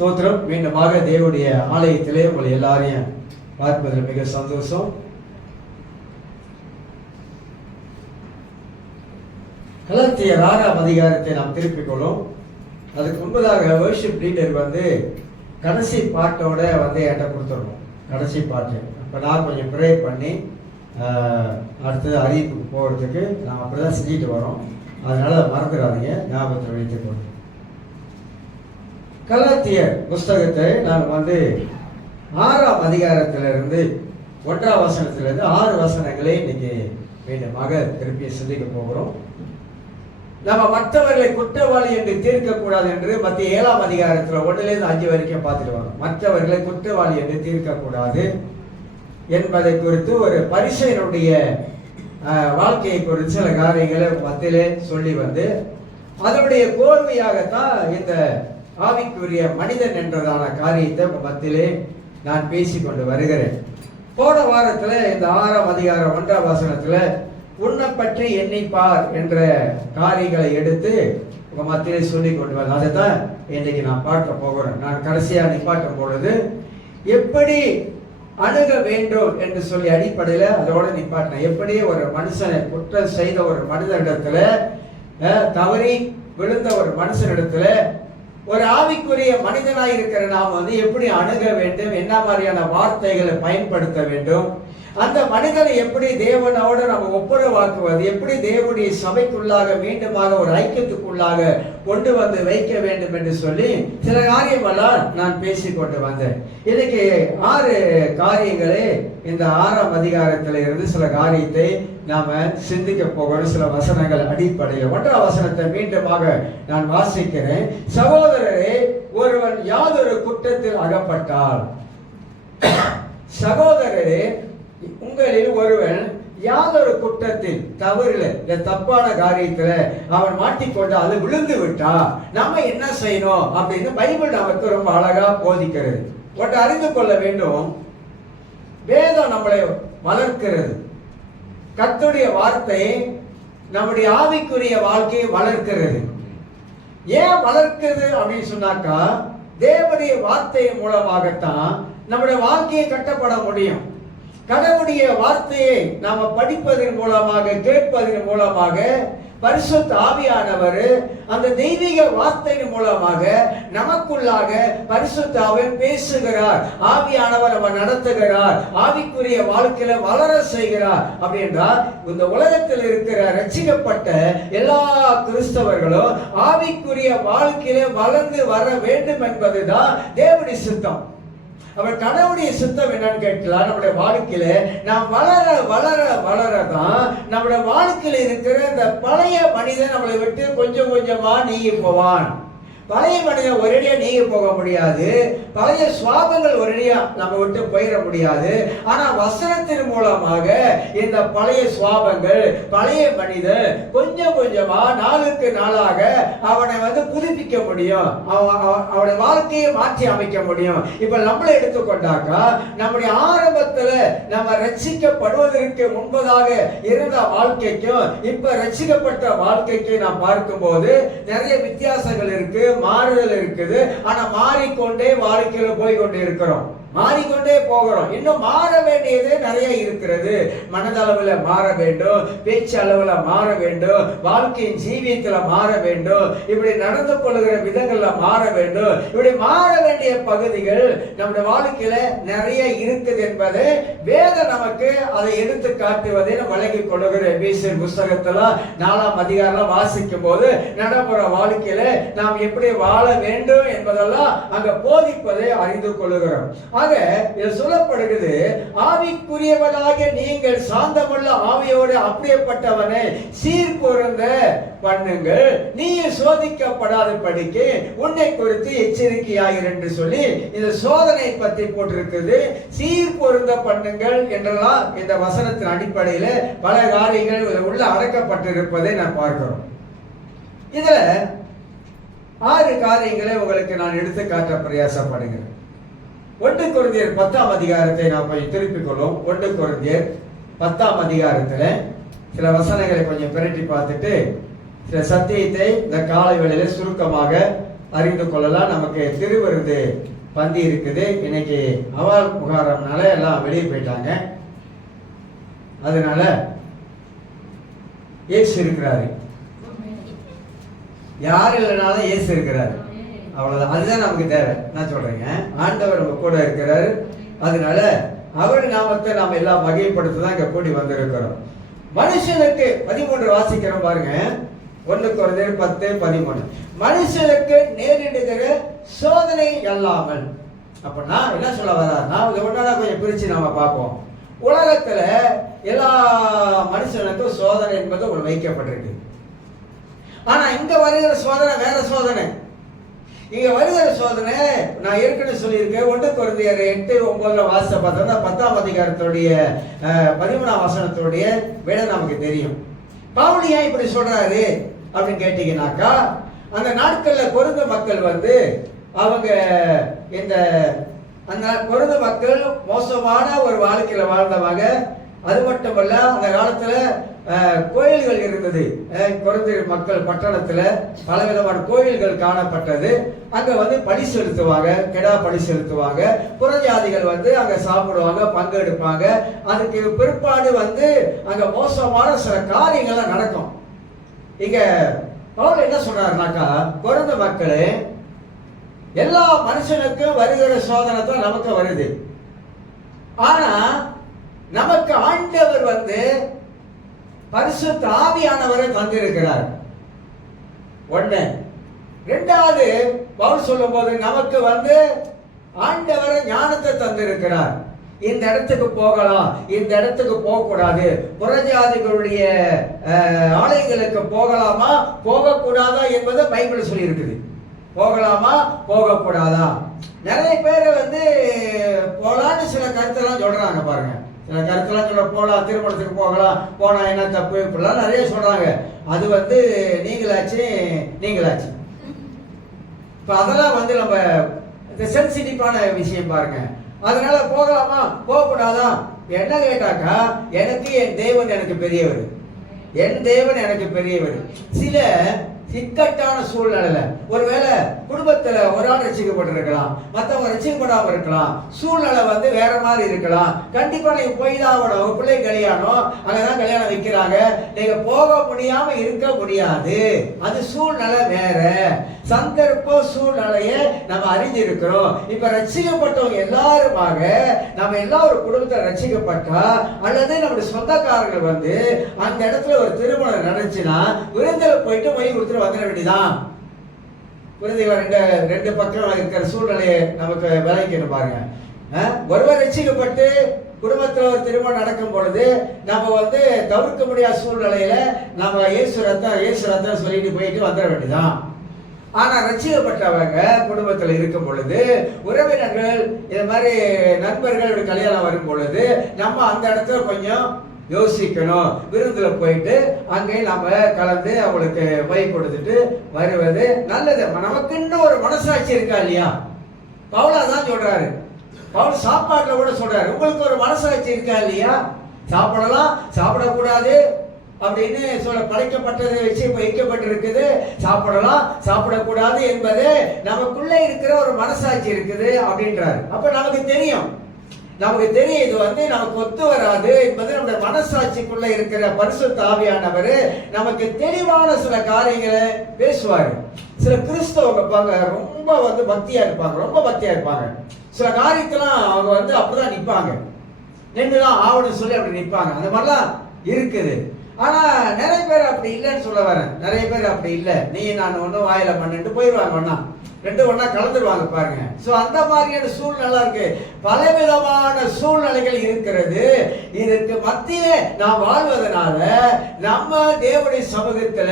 ஸ்தோத்திரம். மீண்டுமாக தேவனுடைய ஆலயத்திலே உங்களை எல்லாரையும் பார்ப்பதில் மிக சந்தோஷம். கலாத்தியர் 6ஆம் அதிகாரத்தை நாம் திருப்பிக் கொள்ளும். அதுக்கு முன்பதாக வர்ஷிப் லீடர் கடைசி பாட்டோட என்கிட்ட கொடுத்துடணும். கடைசி பாட்டு இப்போ நான் கொஞ்சம் ப்ரே பண்ணி அடுத்தது அறிவிப்புக்கு போகிறதுக்கு நாம் அப்படி தான் செஞ்சுட்டு வரோம். அதனால் மறந்துடாதீங்க, ஞாபகத்தை வைத்துக்கொள்ளும். கலாத்தியர் புஸ்தகத்தை நான் 6ஆம் அதிகாரத்திலிருந்து 1ஆம் வசனத்திலிருந்து 6 வசனங்களே இன்னைக்கு மீண்டுமாக திருப்பி சிந்திக்க போகிறோம். நம்ம மற்றவர்களை குற்றவாளி என்று தீர்க்கக்கூடாது என்று மத்திய 7ஆம் அதிகாரத்தில் 1லேருந்து 5 வரைக்கும் பார்த்துட்டு வரோம். மற்றவர்களை குற்றவாளி என்று தீர்க்கக்கூடாது என்பதை குறித்து ஒரு பரிசேயனுடைய வாழ்க்கையை குறித்து சில காரியங்களை மத்தியிலே சொல்லி அதனுடைய கோர்வையாகத்தான் இந்த ஆவிக்குரிய மனிதன் என்றதான காரியத்தை மத்தியிலே நான் பேசிக்கொண்டு வருகிறேன். போன வாரத்தில் இந்த 6ஆம் அதிகாரம் 1ஆம் வசனத்தில் உன்னை பற்றி எண்ணிப்பார் என்ற காரியங்களை எடுத்து உங்க மத்தியிலே சொல்லி கொண்டு வர அதை தான் இன்னைக்கு நான் பார்க்க போகிறேன். நான் கடைசியாக நிப்பாட்டும் பொழுது எப்படி அணுக வேண்டும் என்று சொல்லி அடிப்படையில் அதோட நிப்பாட்டினேன். எப்படி ஒரு மனுஷனை குற்றம் செய்த ஒரு மனிதனிடத்துல தவறி விழுந்த ஒரு மனுஷனிடத்துல ஒரு ஆவிக்குரிய மனிதனாய் இருக்கிற நாம் எப்படி அணுக வேண்டும், என்ன மாதிரியான வார்த்தைகளை பயன்படுத்த வேண்டும், அந்த மனிதனை எப்படி தேவனோடு நம்ம ஒப்புரவாக்குவது, எப்படி தேவனுடைய சபைக்குள்ளாக மீண்டுமாக ஒரு ஐக்கியத்துக்குள்ளாக கொண்டு வைக்க வேண்டும் என்று சொல்லி சில காரியமெல்லாம் நான் பேசிக்கொண்டு வந்தேன். இன்னைக்கு 6 காரியங்களே இந்த 6ஆம் அதிகாரத்தில் இருந்து சில காரியத்தை நாம சிந்திக்க போகிறோம். சில வசனங்கள் அடிப்படையில் 1ஆம் வசனத்தை மீண்டுமாக நான் வாசிக்கிறேன். சகோதரரே, ஒருவன் யாதொரு குற்றத்தில் அகப்பட்டால், சகோதரரே உங்களில் ஒருவன் யாதொரு குற்றத்தில் தவறுல இந்த தப்பான காரியத்துல அவன் மாட்டிக்கொண்டு அது விழுந்து விட்டா நம்ம என்ன செய்யணும் அப்படின்னு பைபிள் நமக்கு ரொம்ப அழகா போதிக்கிறது. ஒன்று அறிந்து கொள்ள வேண்டும், வேதம் நம்மளை வளர்க்கிறது. கர்த்தருடைய வார்த்தை நம்முடைய ஆவிக்குரிய வாழ்க்கையை வளர்க்கிறது. ஏன் வளர்க்கிறது அப்படின்னு சொன்னாக்கா, தேவனுடைய வார்த்தையின் மூலமாகத்தான் நம்முடைய வாழ்க்கையை கட்டப்பட முடியும். கடவுளுடைய வார்த்தையை நாம படிப்பதன் மூலமாக, கேட்பதன் மூலமாக பரிசுத்த ஆவியானவர் அந்த தெய்வீக வார்த்தையின் மூலமாக நமக்குள்ளாக பரிசுத்த ஆவியானவர் பேசுகிறார். ஆவியானவர் நம்ம நடத்துகிறார், ஆவிக்குரிய வாழ்க்கையில வளர செய்கிறார். அப்படின்றா இந்த உலகத்தில் இருக்கிற ரட்சிக்கப்பட்ட எல்லா கிறிஸ்தவர்களும் ஆவிக்குரிய வாழ்க்கையில வளர்ந்து வர வேண்டும் என்பதுதான் தேவனுடைய சித்தம். அவர் கடவுளுடைய சித்தம் என்னன்னு கேட்கலாம். நம்முடைய வாழ்க்கையில நாம் வளர வளர வளரதான் நம்முடைய வாழ்க்கையில இருக்கிற இந்த பழைய மனிதன் நம்மளை விட்டு கொஞ்சம் கொஞ்சமா நீங்கி போவான். பழைய மனிதன் ஒரேடியா நீங்க போக முடியாது, பழைய சுவாபங்கள் ஒரேடியா நம்ம விட்டு போயிட முடியாது. ஆனா வசனத்தின் மூலமாக இந்த பழைய சுவாபங்கள், பழைய மனிதன் கொஞ்சம் கொஞ்சமா நாளுக்கு நாளாக அவனை புதுப்பிக்க முடியும், அவனுடைய வாழ்க்கையை மாற்றி அமைக்க முடியும். இப்ப நம்மளை எடுத்துக்கொண்டாக்கா, நம்முடைய ஆரம்பத்துல நம்ம ரட்சிக்கப்படுவதற்கு முன்பதாக இருந்த வாழ்க்கைக்கும் இப்ப ரட்சிக்கப்பட்ட வாழ்க்கைக்கு நாம் பார்க்கும் போது நிறைய வித்தியாசங்கள் இருக்கு, மாறுதல் இருக்குது. ஆனா மாறிக்கொண்டே வாழ்க்கையில போய் கொண்டே இருக்கிறோம், மாறிக்கொண்டே போகிறோம். இன்னும் மாற வேண்டியது நிறைய இருக்கிறது. மனதளவுல மாற வேண்டும், பேச்சு அளவுல மாற வேண்டும், வாழ்க்கையின் ஜீவியத்துல மாற வேண்டும், இப்படி நடந்து கொள்ளுகிற விதங்கள்ல மாற வேண்டும். இப்படி மாற வேண்டிய பகுதிகள் நம்முடைய வாழ்க்கையில நிறைய இருக்குது என்பது வேதம் நமக்கு அதை எடுத்து காட்டுவதை நம்ம வழங்கிக் கொள்ளுகிற எபேசியர் புஸ்தகத்துல 4ஆம் அதிகாரம் வாசிக்கும் போது நடைமுறை வாழ்க்கையில நாம் எப்படி வாழ வேண்டும் என்பதெல்லாம் அங்க போதிப்பதை அறிந்து கொள்ளுகிறோம். ஆக இது சொல்லப்படுகிறது, ஆவிக்குரியவனாகிய நீங்கள் சாந்தமுள்ள ஆவியோடு அப்படியேப்பட்டவனை சீர்பொருந்த பண்ணுங்கள், நீ சோதிக்கப்படாத படிக்கு உன்னை குறித்து எச்சரிக்கையாயிரு என்று சொல்லி இந்த சோதனை பற்றி போட்டிருக்குது. சீர்பொருந்த பண்ணுங்கள் என்றெல்லாம் இந்த வசனத்தின் அடிப்படையில பல காரியங்கள் உள்ள அடக்கப்பட்டிருப்பதை நான் பார்க்கிறோம். இதுல 6 காரியங்களை உங்களுக்கு நான் எடுத்து காட்ட பிரயாசப்படுகிறேன். 1 கொரிந்தியர் 10ஆம் அதிகாரத்தை நாம் கொஞ்சம் திருப்பிக் கொள்வோம். 1 கொரிந்தியர் 10ஆம் அதிகாரத்துல சில வசனங்களை கொஞ்சம் பிரட்டி பார்த்துட்டு சில சத்தியத்தை இந்த காலை வேளையில சுருக்கமாக அறிந்து கொள்ளலாம். நமக்கு திருவிருந்து பந்தி இருக்குது. இன்னைக்கு அவால் புகாரம்னால எல்லாம் வெளியே போயிட்டாங்க. அதனால இயேசு இருக்கிறாரு. யார் இல்லைனாலும் இயேசு இருக்கிறாரு. அவ்வளவுதான். அதுதான் நமக்கு தேவை. நான் சொல்றேங்க, ஆண்டவர் நம்ம கூட இருக்கிறாரு. அதனால அவர் நாமத்தை நாம் எல்லாம் வகைப்படுத்தி தான் இங்க கூடி வந்திருக்கிறோம். மனுஷனுக்கு 13 வாசிக்கிறோம் பாருங்க. 1 Corinthians 10:13. மனுஷனுக்கு நேரிடுகிற சோதனை அல்லாமல். அப்படின்னா என்ன சொல்ல வர்றாருன்னா, இதை ஒன்னா கொஞ்சம் பிரிச்சு நாம பார்ப்போம். உலகத்துல எல்லா மனுஷனுக்கும் சோதனை என்பது ஒரு வைக்கப்பட்டிருக்கு. ஆனா இங்க வருகிற சோதனை வேற சோதனை. இங்க வருகிற சோதனை நான் ஏற்கனவே சொல்லியிருக்கேன். 1 Corinthians 8:9 வாச பார்த்தா 10ஆம் அதிகாரத்துடைய 13ஆம் வசனத்துடைய விட நமக்கு தெரியும். பவுல் ஏன் இப்படி சொல்றாரு அப்படின்னு கேட்டீங்கன்னாக்கா, அந்த நாட்கள்ல கொரிந்து மக்கள் வந்து அவங்க இந்த அந்த கொரிந்து மக்கள் மோசமான ஒரு வாழ்க்கையில வாழ்ந்தவங்க. அது மட்டுமல்ல, அந்த காலத்துல கோயில்கள் இருந்தது. கொரிந்து மக்கள் பட்டணத்துல பலவிதமான கோயில்கள் காணப்பட்டது. அங்க வந்து பலி செலுத்துவாங்க, கெடா பலி செலுத்துவாங்க. புறஜாதிகள் வந்து அங்க சாப்பிடுவாங்க, பங்கெடுப்பாங்க. அதுக்கு பிற்பாடு வந்து அங்க மோசமான சில காரியங்கள்லாம் நடக்கும். இங்க பவுல் என்ன சொல்றாருனாக்கா, கொரிந்து மக்களே, எல்லா மனுஷனுக்கும் வருகிற சோதனை தான் நமக்கு வருது. ஆனா நமக்கு ஆண்டவர் வந்து பரிசுத்த ஆவியானவரை தந்திருக்கிறார். ஒண்ணு. ரெண்டாவது, பவுல் சொல்லும் போது நமக்கு வந்து ஆண்டவர் ஞானத்தை தந்திருக்கிறார். இந்த இடத்துக்கு போகலாம், இந்த இடத்துக்கு போகக்கூடாது, புறஜாதிகளுடைய ஆலயங்களுக்கு போகலாமா போகக்கூடாதா என்பதை பைபிள் சொல்லி இருக்குது. போகலாமா போகக்கூடாதா. நிறைய பேர் வந்து போலான்னு சில கருத்தெல்லாம் சொல்றாங்க பாருங்க. சில கருத்தெல்லாம் சொல்ல போகலாம், திருமணத்துக்கு போகலாம், போனா என்ன தப்பு, இப்படிலாம் நிறைய சொல்றாங்க. அது வந்து நீங்களாச்சு. இப்ப அதெல்லாம் வந்து நம்ம சென்சிட்டிவான விஷயம் பாருங்க. அதனால போகலாமா போகக்கூடாதா என்ன கேட்டாக்கா, எனக்கு என் தேவன் எனக்கு பெரியவர், என் தேவன் எனக்கு பெரியவர். சில இக்கட்டான சூழ்நிலையில ஒருவேளை குடும்பத்துல ஒரு ஆள் ரசிக்கப்பட்டிருக்கலாம், மற்றவங்க ரசிக்கப்படாம இருக்கலாம், சூழ்நிலை வந்து வேற மாதிரி இருக்கலாம். கண்டிப்பா நீங்க போய் தான் ஆகணும். பிள்ளை கல்யாணம், அங்கதான் கல்யாணம் வைக்கிறாங்க, நீங்க போக முடியாம இருக்க முடியாது. அது சூழ்நிலை வேற. சந்தர்ப்ப சூழ்நிலையை நம்ம அறிஞ்சிருக்கிறோம். இப்ப ரசிக்கப்பட்டவங்க எல்லாருமாக நம்ம எல்லா ஒரு குடும்பத்தை ரசிக்கப்பட்டா, அல்லது நம்முடைய சொந்தக்காரர்கள் வந்து அந்த இடத்துல ஒரு திருமணம் நடந்துச்சுன்னா விருந்தில போயிட்டு மொழி கொடுத்துட்டு வந்துட வேண்டியதான். ரெண்டு பக்கம் இருக்கிற சூழ்நிலையை நமக்கு விளைவிக்கணும் பாருங்க. ஒருவர் ரசிக்கப்பட்டு குடும்பத்தில் ஒரு திருமணம் நடக்கும் பொழுது நம்ம வந்து தவிர்க்க முடியாத சூழ்நிலையில நம்ம இயேசு ரத்தம் சொல்லிட்டு போயிட்டு வந்துட வேண்டியதான். ஆனா ரசிக்கப்பட்டவங்க குடும்பத்தில் இருக்கும் பொழுது, உறவினர்கள் இந்த மாதிரி நண்பர்கள் கல்யாணம் வரும் பொழுது நம்ம அந்த இடத்துல கொஞ்சம் யோசிக்கணும். விருந்துல போயிட்டு அங்கேயும் நம்ம கலந்து அவங்களுக்கு வை கொடுத்துட்டு வருவது நல்லது. நமக்கு இன்னும் ஒரு மனசாட்சி இருக்கா இல்லையா? பவுலா தான் சொல்றாரு. பவுல் சாப்பாட்டுல கூட சொல்றாரு, உங்களுக்கு ஒரு மனசாட்சி இருக்கா இல்லையா? சாப்பிடலாம், சாப்பிடக்கூடாது அப்படின்னு சொல்ல படைக்கப்பட்டது வச்சு வைக்கப்பட்டிருக்குது. சாப்பிடலாம், சாப்பிடக்கூடாது என்பது நமக்குள்ள இருக்கிற ஒரு மனசாட்சி இருக்குது அப்படின்றாரு. அப்ப நமக்கு தெரியும் இது வந்து நமக்கு ஒத்து வராது என்பது நம்முடைய மனசாட்சிக்குள்ள இருக்கிற பரிசுத்த ஆவியானவர் நமக்கு தெளிவான சில காரியங்களை பேசுவாரு. சில கிறிஸ்தவங்க ரொம்ப வந்து பக்தியா இருப்பாங்க. சில காரியத்தெல்லாம் அவங்க வந்து அப்படிதான் நிற்பாங்க, நின்றுதான் ஆவணம் சொல்லி அப்படி நிற்பாங்க. அந்த மாதிரிலாம் இருக்குது. ஆனா நிறைய பேர் அப்படி இல்லைன்னு சொல்ல வரேன். நிறைய பேர் அப்படி இல்லை, நீ நான் ஒன்றும் வாயில பண்ணிட்டு போயிடுவாங்க, ஒன்னா கலந்துருவாங்க பாருங்க. சோ அந்த மாதிரியான சூழ்நிலை இருக்கு. பலவிதமான சூழ்நிலைகள் இருக்கிறது. இதற்கு மத்தியிலே நாம் வாழ்வதனால நம்ம தேவனுடைய சமூகத்துல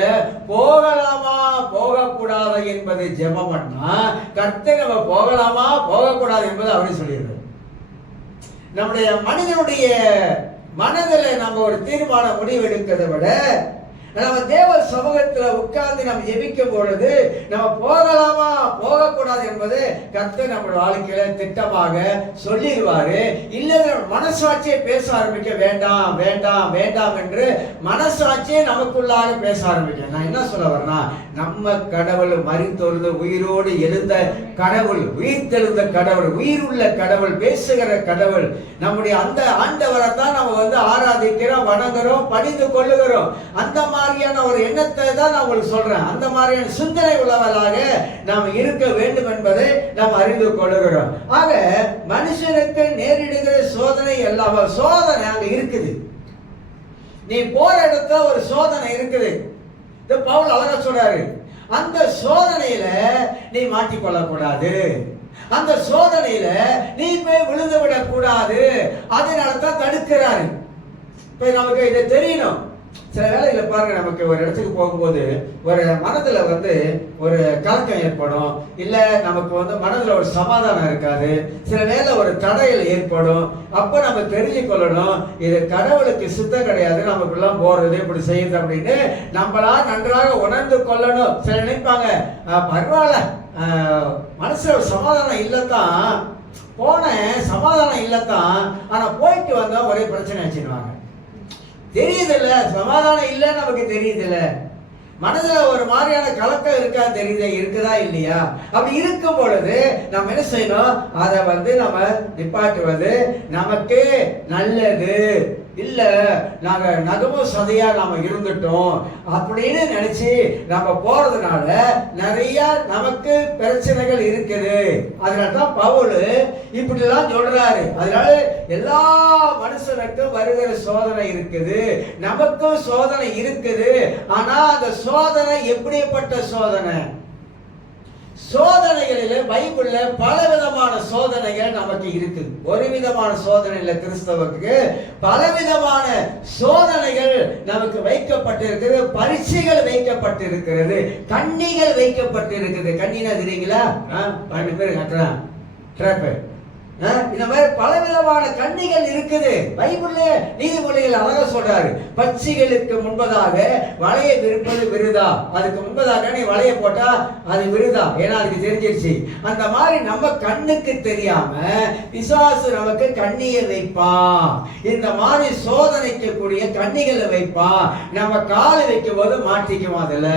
போகலாமா போகக்கூடாது என்பது ஜெபம் பண்ணா, கர்த்தர் நம்ம போகலாமா போகக்கூடாது என்பது அவரே சொல்லிடுறாரு. நம்முடைய மனிதனுடைய மனதில் நம்ம ஒரு தீர்மான முடிவு எடுக்கிறதை விட நம்ம தேவ சமூகத்துல உட்கார்ந்து நம்ம ஜெபிக்கும் பொழுது நம்ம போகலாமா போகக்கூடாது என்பது கர்த்தர் நம்ம வாழ்க்கையில திட்டமாக சொல்லிடுவாரு. இல்ல மனசாட்சியை பேச ஆரம்பிக்க வேண்டாம் வேண்டாம் வேண்டாம் என்று மனசாட்சியை நமக்குள்ளாக பேச ஆரம்பிக்க. நான் என்ன சொல்ல வரேன்னா, நம்ம கடவுள் மரித்தொழுது உயிரோடு எழுந்த கடவுள், உயிர் தெழுந்த கடவுள், உயிர் உள்ள கடவுள், பேசுகிற கடவுள், நம்முடைய அந்த ஆண்டவரை தான் நம்ம ஆராதிக்கிறோம், வணங்குறோம், பணிந்து கொள்ளுகிறோம். அந்த மாதிரியான ஒரு எண்ணத்தை தான் நான் உங்களுக்கு சொல்றேன். அந்த மாதிரியான சிந்தனை உள்ளவர்களாக நாம் இருக்க வேண்டும் என்பதை நாம் அறிந்து கொள்ளுகிறோம். ஆக மனுஷனுக்கு நேரிடுகிற சோதனை எல்லாம் சோதனை அங்க இருக்குது. நீ போற இடத்துல ஒரு சோதனை இருக்குது. பவுல் அழகா சொல்றாரு, அந்த சோதனையில நீ மாட்டிக்கொள்ளக்கூடாது, அந்த சோதனையில நீ போய் விழுந்து விடக் கூடாது. அதனால தான் தடுக்கிறாரு. இப்ப நமக்கு இதை தெரியணும். சில வேளையில பாருங்க, நமக்கு ஒரு இடத்துக்கு போகும்போது ஒரு மனதுல ஒரு கலக்கம் ஏற்படும், இல்ல நமக்கு மனதுல ஒரு சமாதானம் இருக்காது, சில வேளை ஒரு தடைகள் ஏற்படும். அப்ப நம்ம தெரிஞ்சு கொள்ளணும், இது கடவுளுக்கு சித்தம் கிடையாது நமக்குலாம் போறது இப்படி செய்யுது அப்படின்னு நம்மளா நன்றாக உணர்ந்து கொள்ளணும். சில நினைப்பாங்க, பரவாயில்ல மனசுல ஒரு சமாதானம் இல்லத்தான், போனேன் சமாதானம் இல்லத்தான், ஆனா போயிட்டு வந்தா ஒரே பிரச்சனை வச்சுருவாங்க. தெரியுதுல்ல, சமாதானம் இல்லை நமக்கு தெரியுதுல்ல, மனதுல ஒரு மாதிரியான கலக்கம் இருக்கா தெரியுது, இருக்குதா இல்லையா? அப்படி இருக்கும் பொழுது நம்ம என்ன செய்யணும், அதை நம்ம நிப்பாட்டுவது நமக்கு நல்லது. இல்ல நாங்க நகமும் சதையா நாம இருந்துட்டோம் அப்படின்னு நினைச்சு நம்ம போறதுனால நிறைய நமக்கு பிரச்சனைகள் இருக்குது. அதனாலதான் பவுல் இப்படி எல்லாம் சொல்றாரு. அதனால எல்லா மனுஷனுக்கும் வருகிற சோதனை இருக்குது, நமக்கும் சோதனை இருக்குது. ஆனா அந்த சோதனை எப்படிப்பட்ட சோதனை? சோதனைகளில பைபிள்ல பல விதமான சோதனைகள் நமக்கு இருக்குது. ஒரு விதமான சோதனை இல்ல, கிறிஸ்தவருக்கு பலவிதமான சோதனைகள் நமக்கு வைக்கப்பட்டிருக்கிறது, பரீட்சைகள் வைக்கப்பட்டிருக்கிறது, கண்ணிகள் வைக்கப்பட்டிருக்கிறது. கண்ணினா தெரியுங்களா? 12 பேர் கட்டுறான் ட்ராப். இந்த மாதிரி பலவிதமான கண்ணிகள் இருக்குது. பைபிள்ல நீதிமொழிகள் அழகா சொல்றாரு, பட்சிகளுக்கு முன்பதாக வலையை விரிப்பது விருதா, அதுக்கு முன்பதாக நீ வலையை போட்டா அது விருதா, ஏன்னா அதுக்கு தெரிஞ்சிருச்சு. அந்த மாதிரி நம்ம கண்ணுக்கு தெரியாம பிசாசு நமக்கு கண்ணியை வைப்பான், இந்த மாதிரி சோதனைக்கு கூடிய கண்ணிகளை வைப்பான். நம்ம காலை வைக்கும் போது மாட்டிக்குவோம். அதுல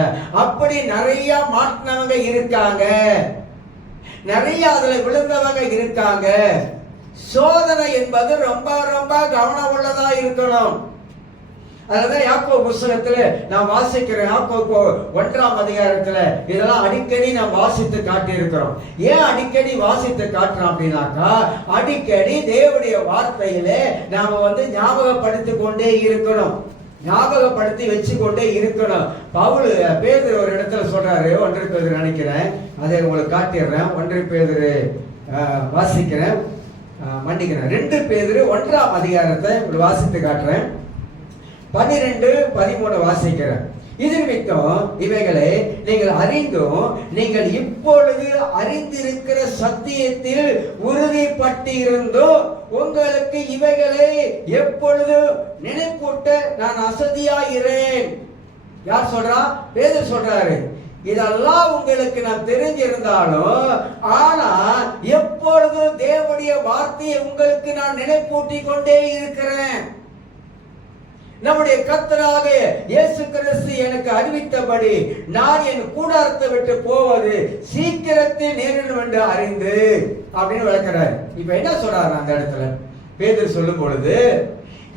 அப்படி நிறைய மாட்டினவங்க இருக்காங்க, நிறைய அதுல விழுந்தவங்க இருக்காங்க. சோதனை என்பது ரொம்ப ரொம்ப கவனம் உள்ளதா இருக்கணும். அதுதான் யாக்கோபு புத்தகத்துல நான் வாசிக்கிறேன். யாக்கோபு 1ஆம் அதிகாரத்துல இதெல்லாம் அடிக்கடி நாம் வாசித்து காட்டி இருக்கிறோம். ஏன் அடிக்கடி வாசித்து காட்டுறோம் அப்படின்னாக்கா, அடிக்கடி தேவனுடைய வார்த்தையிலே நாம ஞாபகப்படுத்தி கொண்டே இருக்கணும், ஞாபகப்படுத்தி வச்சு கொண்டே இருக்கணும். பவுல் பேதுரு ஒரு இடத்துல சொல்றாரு, 1 பேதுரு நினைக்கிறேன், அதை உங்களுக்கு காட்டிடுறேன். 1 பேதுரு வாசிக்கிறேன், மன்னிக்கிறேன், 2 பேதுரு 1ஆம் அதிகாரத்தை வாசித்து காட்டுறேன். 12-13 வாசிக்கிறேன். இது நிமித்தம் இவைகளை நீங்கள் அறிந்தும் நீங்கள் இப்பொழுது அறிந்திருக்கிற சத்தியத்தில் உறுதிப்பட்டு இருந்தும் உங்களுக்கு இவைகளை எப்பொழுது நினைப்பூட்ட நான் அசதியாகிறேன். யார் சொல்றா? பேதுரு சொல்றாரு. இதெல்லாம் உங்களுக்கு நான் தெரிஞ்சிருந்தாலும் ஆனா எப்பொழுதும் தேவனுடைய வார்த்தையை உங்களுக்கு நான் நினைப்பூட்டி கொண்டே இருக்கிறேன். நம்முடைய கர்த்தராக இயேசு கிறிஸ்து எனக்கு அறிவித்தபடி நான் என் கூடாரத்தை விட்டு போவது சீக்கிரத்தில் நேரிடும் என்று அறிந்து அப்படின்னு விளக்கிறார். இப்ப என்ன சொல்றாரு அந்த இடத்துல? பேதுரு சொல்லும் பொழுது,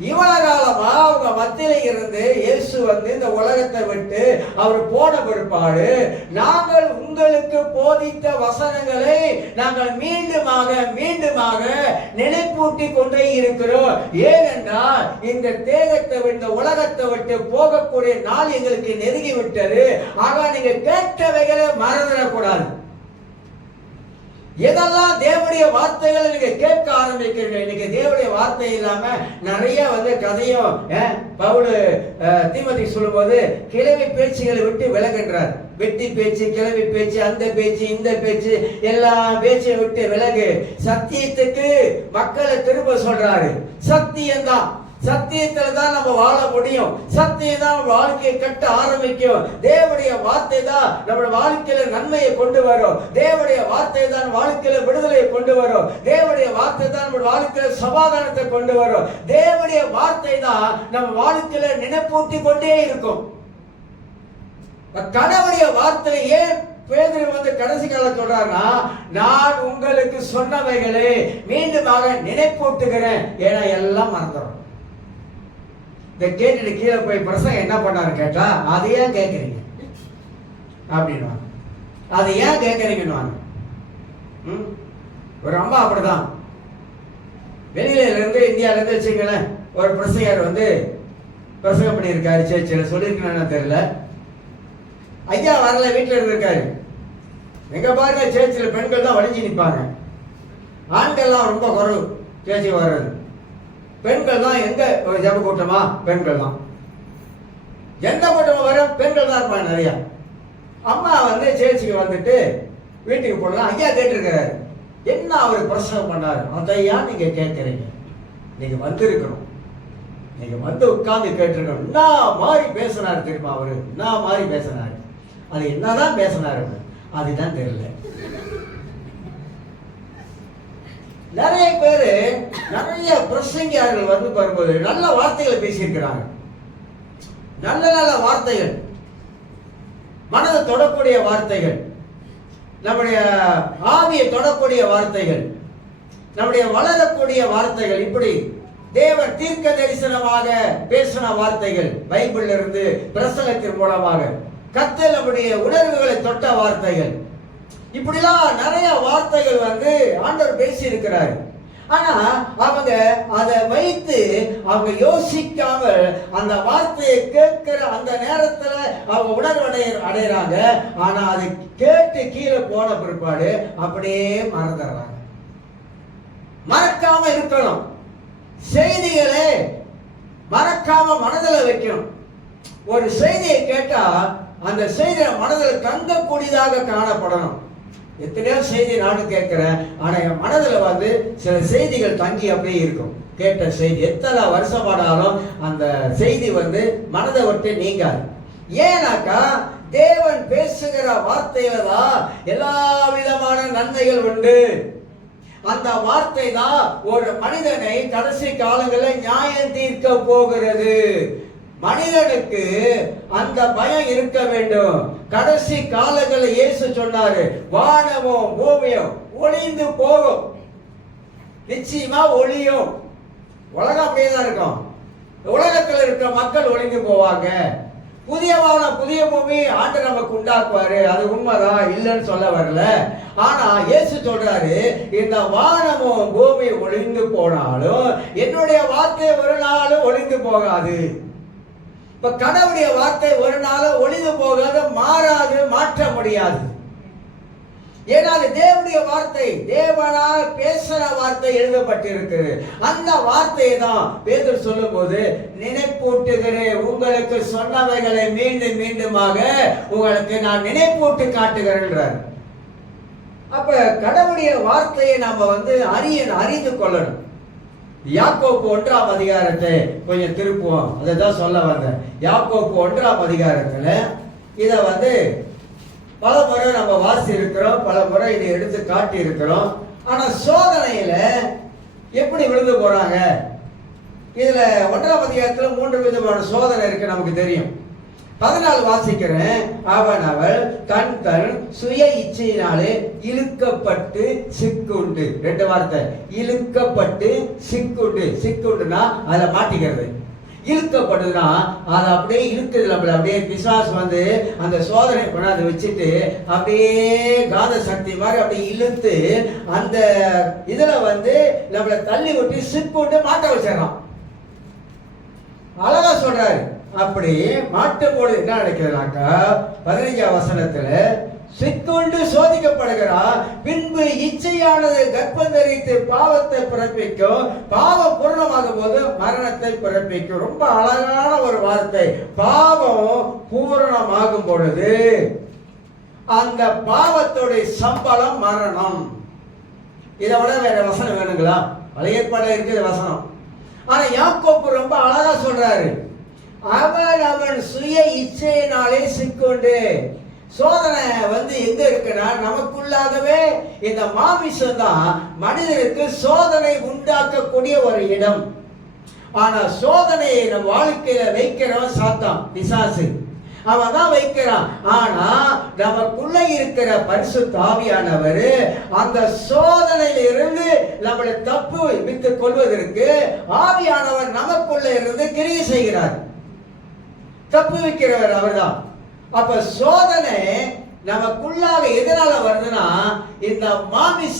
இவ்வளவு காலமா அவங்க மத்தியில இருந்து இயேசு இந்த உலகத்தை விட்டு அவர் போன பிற்பாடு நாங்கள் உங்களுக்கு போதித்த வசனங்களை நாங்கள் மீண்டுமாக நினைப்பூட்டி கொண்டே இருக்கிறோம். ஏனென்றால் இந்த தேகத்தை இந்த உலகத்தை விட்டு போகக்கூடிய நாள் எங்களுக்கு நெருங்கி விட்டது. ஆக நீங்க கேட்டவைகளை மறந்துடக்கூடாது. எதெல்லாம் தேவனுடைய வார்த்தைகளை நீங்க கேட்க ஆரம்பிக்கிறீங்க. இன்னைக்கு தேவனுடைய வார்த்தை இல்லாம நிறைய கதையும் பவுல் தீமோத்தேயுக்கு சொல்லும்போது கிழவி பேச்சுகளை விட்டு விலகுன்றார். வெட்டி பேச்சு, கிழவி பேச்சு, அந்த பேச்சு, இந்த பேச்சு, எல்லா பேச்சையும் விட்டு விலகு, சத்தியத்துக்கு மக்களை திரும்ப சொல்றாரு. சத்தியம்தான் சத்தியத்துல தான் நம்ம வாழ முடியும். சத்தியம் தான் நம்ம வாழ்க்கையை கட்ட ஆரம்பிக்கும். தேவனுடைய வார்த்தை தான் நம்ம வாழ்க்கையில நன்மையை கொண்டு வரும். தேவனுடைய வார்த்தை தான் வாழ்க்கையில விடுதலையை கொண்டு வரும். தேவனுடைய வார்த்தை தான் நம்ம வாழ்க்கையில சமாதானத்தை கொண்டு வரும். தேவனுடைய வார்த்தை தான் நம்ம வாழ்க்கையில நினைப்பூட்டி கொண்டே இருக்கும். கடவுளுடைய வார்த்தை ஏன் பேதுரு வந்து கடைசி காலம் சொல்றாருன்னா, நான் உங்களுக்கு சொன்னவைகளை மீண்டுமாக நினைப்பூட்டுகிறேன். ஏன்னா எல்லாம் மறந்துடும். இதை கேட்டுட்டு கீழே போய் பிரசங்க என்ன பண்ணாரு கேட்டா, அதை ஏன் கேட்கறீங்க அப்படின்னு, அதை ஏன் கேட்கறீங்கன்னு. ஒரு அம்மா அப்படிதான் வெளியில இருந்து இந்தியால இருந்து வச்சுங்களேன், ஒரு பிரசங்கர் வந்து பிரசங்கம் பண்ணியிருக்காரு. சேர்ச்சியில் சொல்லியிருக்கேன்னு தெரியல. ஐயா வரல, வீட்டில் இருந்திருக்காரு. எங்க பாருங்க சேர்ச்சியில் பெண்கள் தான் வலிஞ்சு நிற்பாங்க. ஆண்கள்லாம் ரொம்ப குறைவு சேர்ச்சி வர்றது. பெண்கள் தான் எங்க ஒரு ஜப கூட்டமா பெண்கள் தான், எந்த கூட்டமா வர பெண்கள் தான் இருப்பாங்க நிறைய. அம்மா வந்து சேர்ச்சிக்கு வந்துட்டு வீட்டுக்கு போடலாம். ஐயா கேட்டிருக்கிறாரு, என்ன அவர் பிரசவம் பண்ணாரு, அதையா நீங்க கேட்கறீங்க? நீங்க வந்திருக்கணும், நீங்க வந்து உட்கார்ந்து கேட்டிருக்கணும். என்ன மாதிரி பேசினாரு தெரியுமா அவரு, என்ன மாதிரி பேசினாரு, அது என்னதான் பேசினாரு அதுதான் தெரியல. நிறைய பேரு நிறைய பிரசங்கியார்கள் வந்து வரும்போது நல்ல வார்த்தைகளை பேசியிருக்கிறாங்க. நல்ல நல்ல வார்த்தைகள், மனதை தொடக்கூடிய வார்த்தைகள், நம்முடைய ஆவியை தொடக்கூடிய வார்த்தைகள், நம்முடைய வளரக்கூடிய வார்த்தைகள், இப்படி தேவன் தீர்க்க தரிசனமாக பேசின வார்த்தைகள், பைபிள்ல இருந்து பிரசங்கத்தின் மூலமாக கர்த்தர் நம்முடைய உணர்வுகளை தொட்ட வார்த்தைகள், இப்படிலாம் நிறைய வார்த்தைகள் வந்து ஆண்டவர் பேசி இருக்கிறார். ஆனா அவங்க அதை வைத்து அவங்க யோசிக்காமல் அந்த வார்த்தையை கேட்கிற அந்த நேரத்துல அவங்க உணர்வு அடைகிறாங்க. ஆனா அதை கேட்டு கீழே போன பிற்பாடு அப்படியே மறந்துடுறாங்க. மறக்காம இருக்கணும், செய்திகளை மறக்காம மனதில் வைக்கணும். ஒரு செய்தியை கேட்டா அந்த செய்தி மனதில் தங்கக்கூடியதாக காணப்படணும். எத்தனையோ செய்தி நானும் கேட்கிறேன், ஆனா என் மனதில் வந்து சில செய்திகள் தங்கி அப்படியே இருக்கும். கேட்ட செய்தி எத்தனை வருஷமானாலும் அந்த செய்தி வந்து மனதை விட்டு நீங்காது. ஏன்னாக்கா தேவன் பேசுகிற வார்த்தையில தான் எல்லா விதமான நன்மைகள் உண்டு. அந்த வார்த்தை தான் ஒரு மனிதனை கடைசி காலங்களில் நியாயம் தீர்க்க போகிறது. மனிதனுக்கு அந்த பயம் இருக்க வேண்டும். கடைசி காலங்களில் இயேசு சொன்னாரு, வானமும் பூமியும் ஒளிந்து போகும், நிச்சயமா ஒளியும். உலகம் அப்படியே தான் இருக்கும். உலகத்தில் இருக்கிற மக்கள் ஒளிந்து போவாங்க. புதிய வானம் புதிய பூமி ஆண்டு நமக்கு உண்டாக்குவாரு, அது உண்மைதான், இல்லைன்னு சொல்ல வரல. ஆனா இயேசு சொல்றாரு, இந்த வானமும் பூமி ஒளிந்து போனாலும் என்னுடைய வார்த்தை ஒரு நாளும் ஒளிந்து போகாது. இப்ப கடவுளுடைய வார்த்தை ஒரு நாளும் ஒளிந்து போகாது, மாறாது, மாற்ற முடியாது. ஏன்னா அது தேவனுடைய வார்த்தை, தேவனால் பேசுற வார்த்தை எழுதப்பட்டிருக்கு. அந்த வார்த்தையை தான் பேதுரு சொல்லும் போது, நினைப்பூட்டுகிறேன், உங்களுக்கு சொன்னவைகளை மீண்டும் மீண்டுமாக உங்களுக்கு நான் நினைப்பூட்டு காட்டுகிறேன். அப்ப கடவுளுடைய வார்த்தையை நாம வந்து அறிந்து கொள்ளணும். யாக்கோப்பு 1ஆம் அதிகாரத்தை கொஞ்சம் திருப்புவோம், அதை தான் சொல்ல வந்தேன். யாக்கோப்பு 1ஆம் அதிகாரத்துல இதை வந்து பல முறை நம்ம வாசி இருக்கிறோம், பல முறை இதை எடுத்து காட்டி இருக்கிறோம். ஆனா சோதனையில எப்படி விழுந்து போறாங்க? இதுல 1ஆம் அதிகாரத்துல 3 விதமான சோதனை இருக்கு, நமக்கு தெரியும். 14 வாசிக்கிறேன். அவள் தன் சுய இச்சையினாலே இழுக்கப்பட்டு சிக்குண்டு. 2 வார்த்தை, இழுக்கப்பட்டு சிக்குண்டு. சிக்குண்டுனா அதை மாட்டிக்கிறது, இழுக்கப்படுதுன்னா அது அப்படியே இழுக்குது. நம்மள அப்படியே பிசாசு வந்து அந்த சோதனை கொண்டாந்து வச்சுட்டு அப்படியே காந்த சக்தி மாதிரி அப்படியே இழுத்து அந்த இதுல வந்து நம்மளை தள்ளி விட்டு சிக்குண்டு மாட்ட வச்சிடறான். அழகா சொல்றாரு. அப்படி மாட்டும்போது என்ன நடக்கிறதுனாக்கா 15ஆம் வசனத்துல சிக்குண்டு சோதிக்கப்படுகிறார், பின்பு இச்சையானது கர்ப்பம் தரித்து பாவத்தை பிறப்பிக்கும், பாவம் பூர்ணமாகும் போது மரணத்தை பிறப்பிக்கும். ரொம்ப அழகான ஒரு வார்த்தை. பாவம் பூரணமாகும் பொழுது அந்த பாவத்துடைய சம்பளம் மரணம். இதை விட வேற வசனம் வேணுங்களா? பழைய ஏற்பாடுல இருக்கிற வசனம். ஆனா யாக்கோப்பு ரொம்ப அழகா சொல்றாரு, அவன் சுய இச்சையினாலே சிக்கொண்டு. சோதனை எங்க இருக்குன்னா நமக்குள்ளாகவே இந்த மாமிசம் தான் மனிதனுக்கு சோதனை உண்டாக்கக்கூடிய ஒரு இடம். ஆனா சோதனையை நம் வாழ்க்கையில வைக்கிறவன் சாத்தான், பிசாசு. அவன் தான் வைக்கிறான். ஆனா நமக்குள்ள இருக்கிற பரிசுத்த ஆவியானவர் அந்த சோதனையிலிருந்து நம்மளை தப்பு விட்டுக் கொள்வதற்கு ஆவியானவர் நமக்குள்ள இருந்து கிரியை செய்கிறார். தப்பு வைக்கிறவர் அவர்தான். அப்ப சோதனை நமக்குள்ளாக எதனால வருதுன்னா, இந்த மாமிச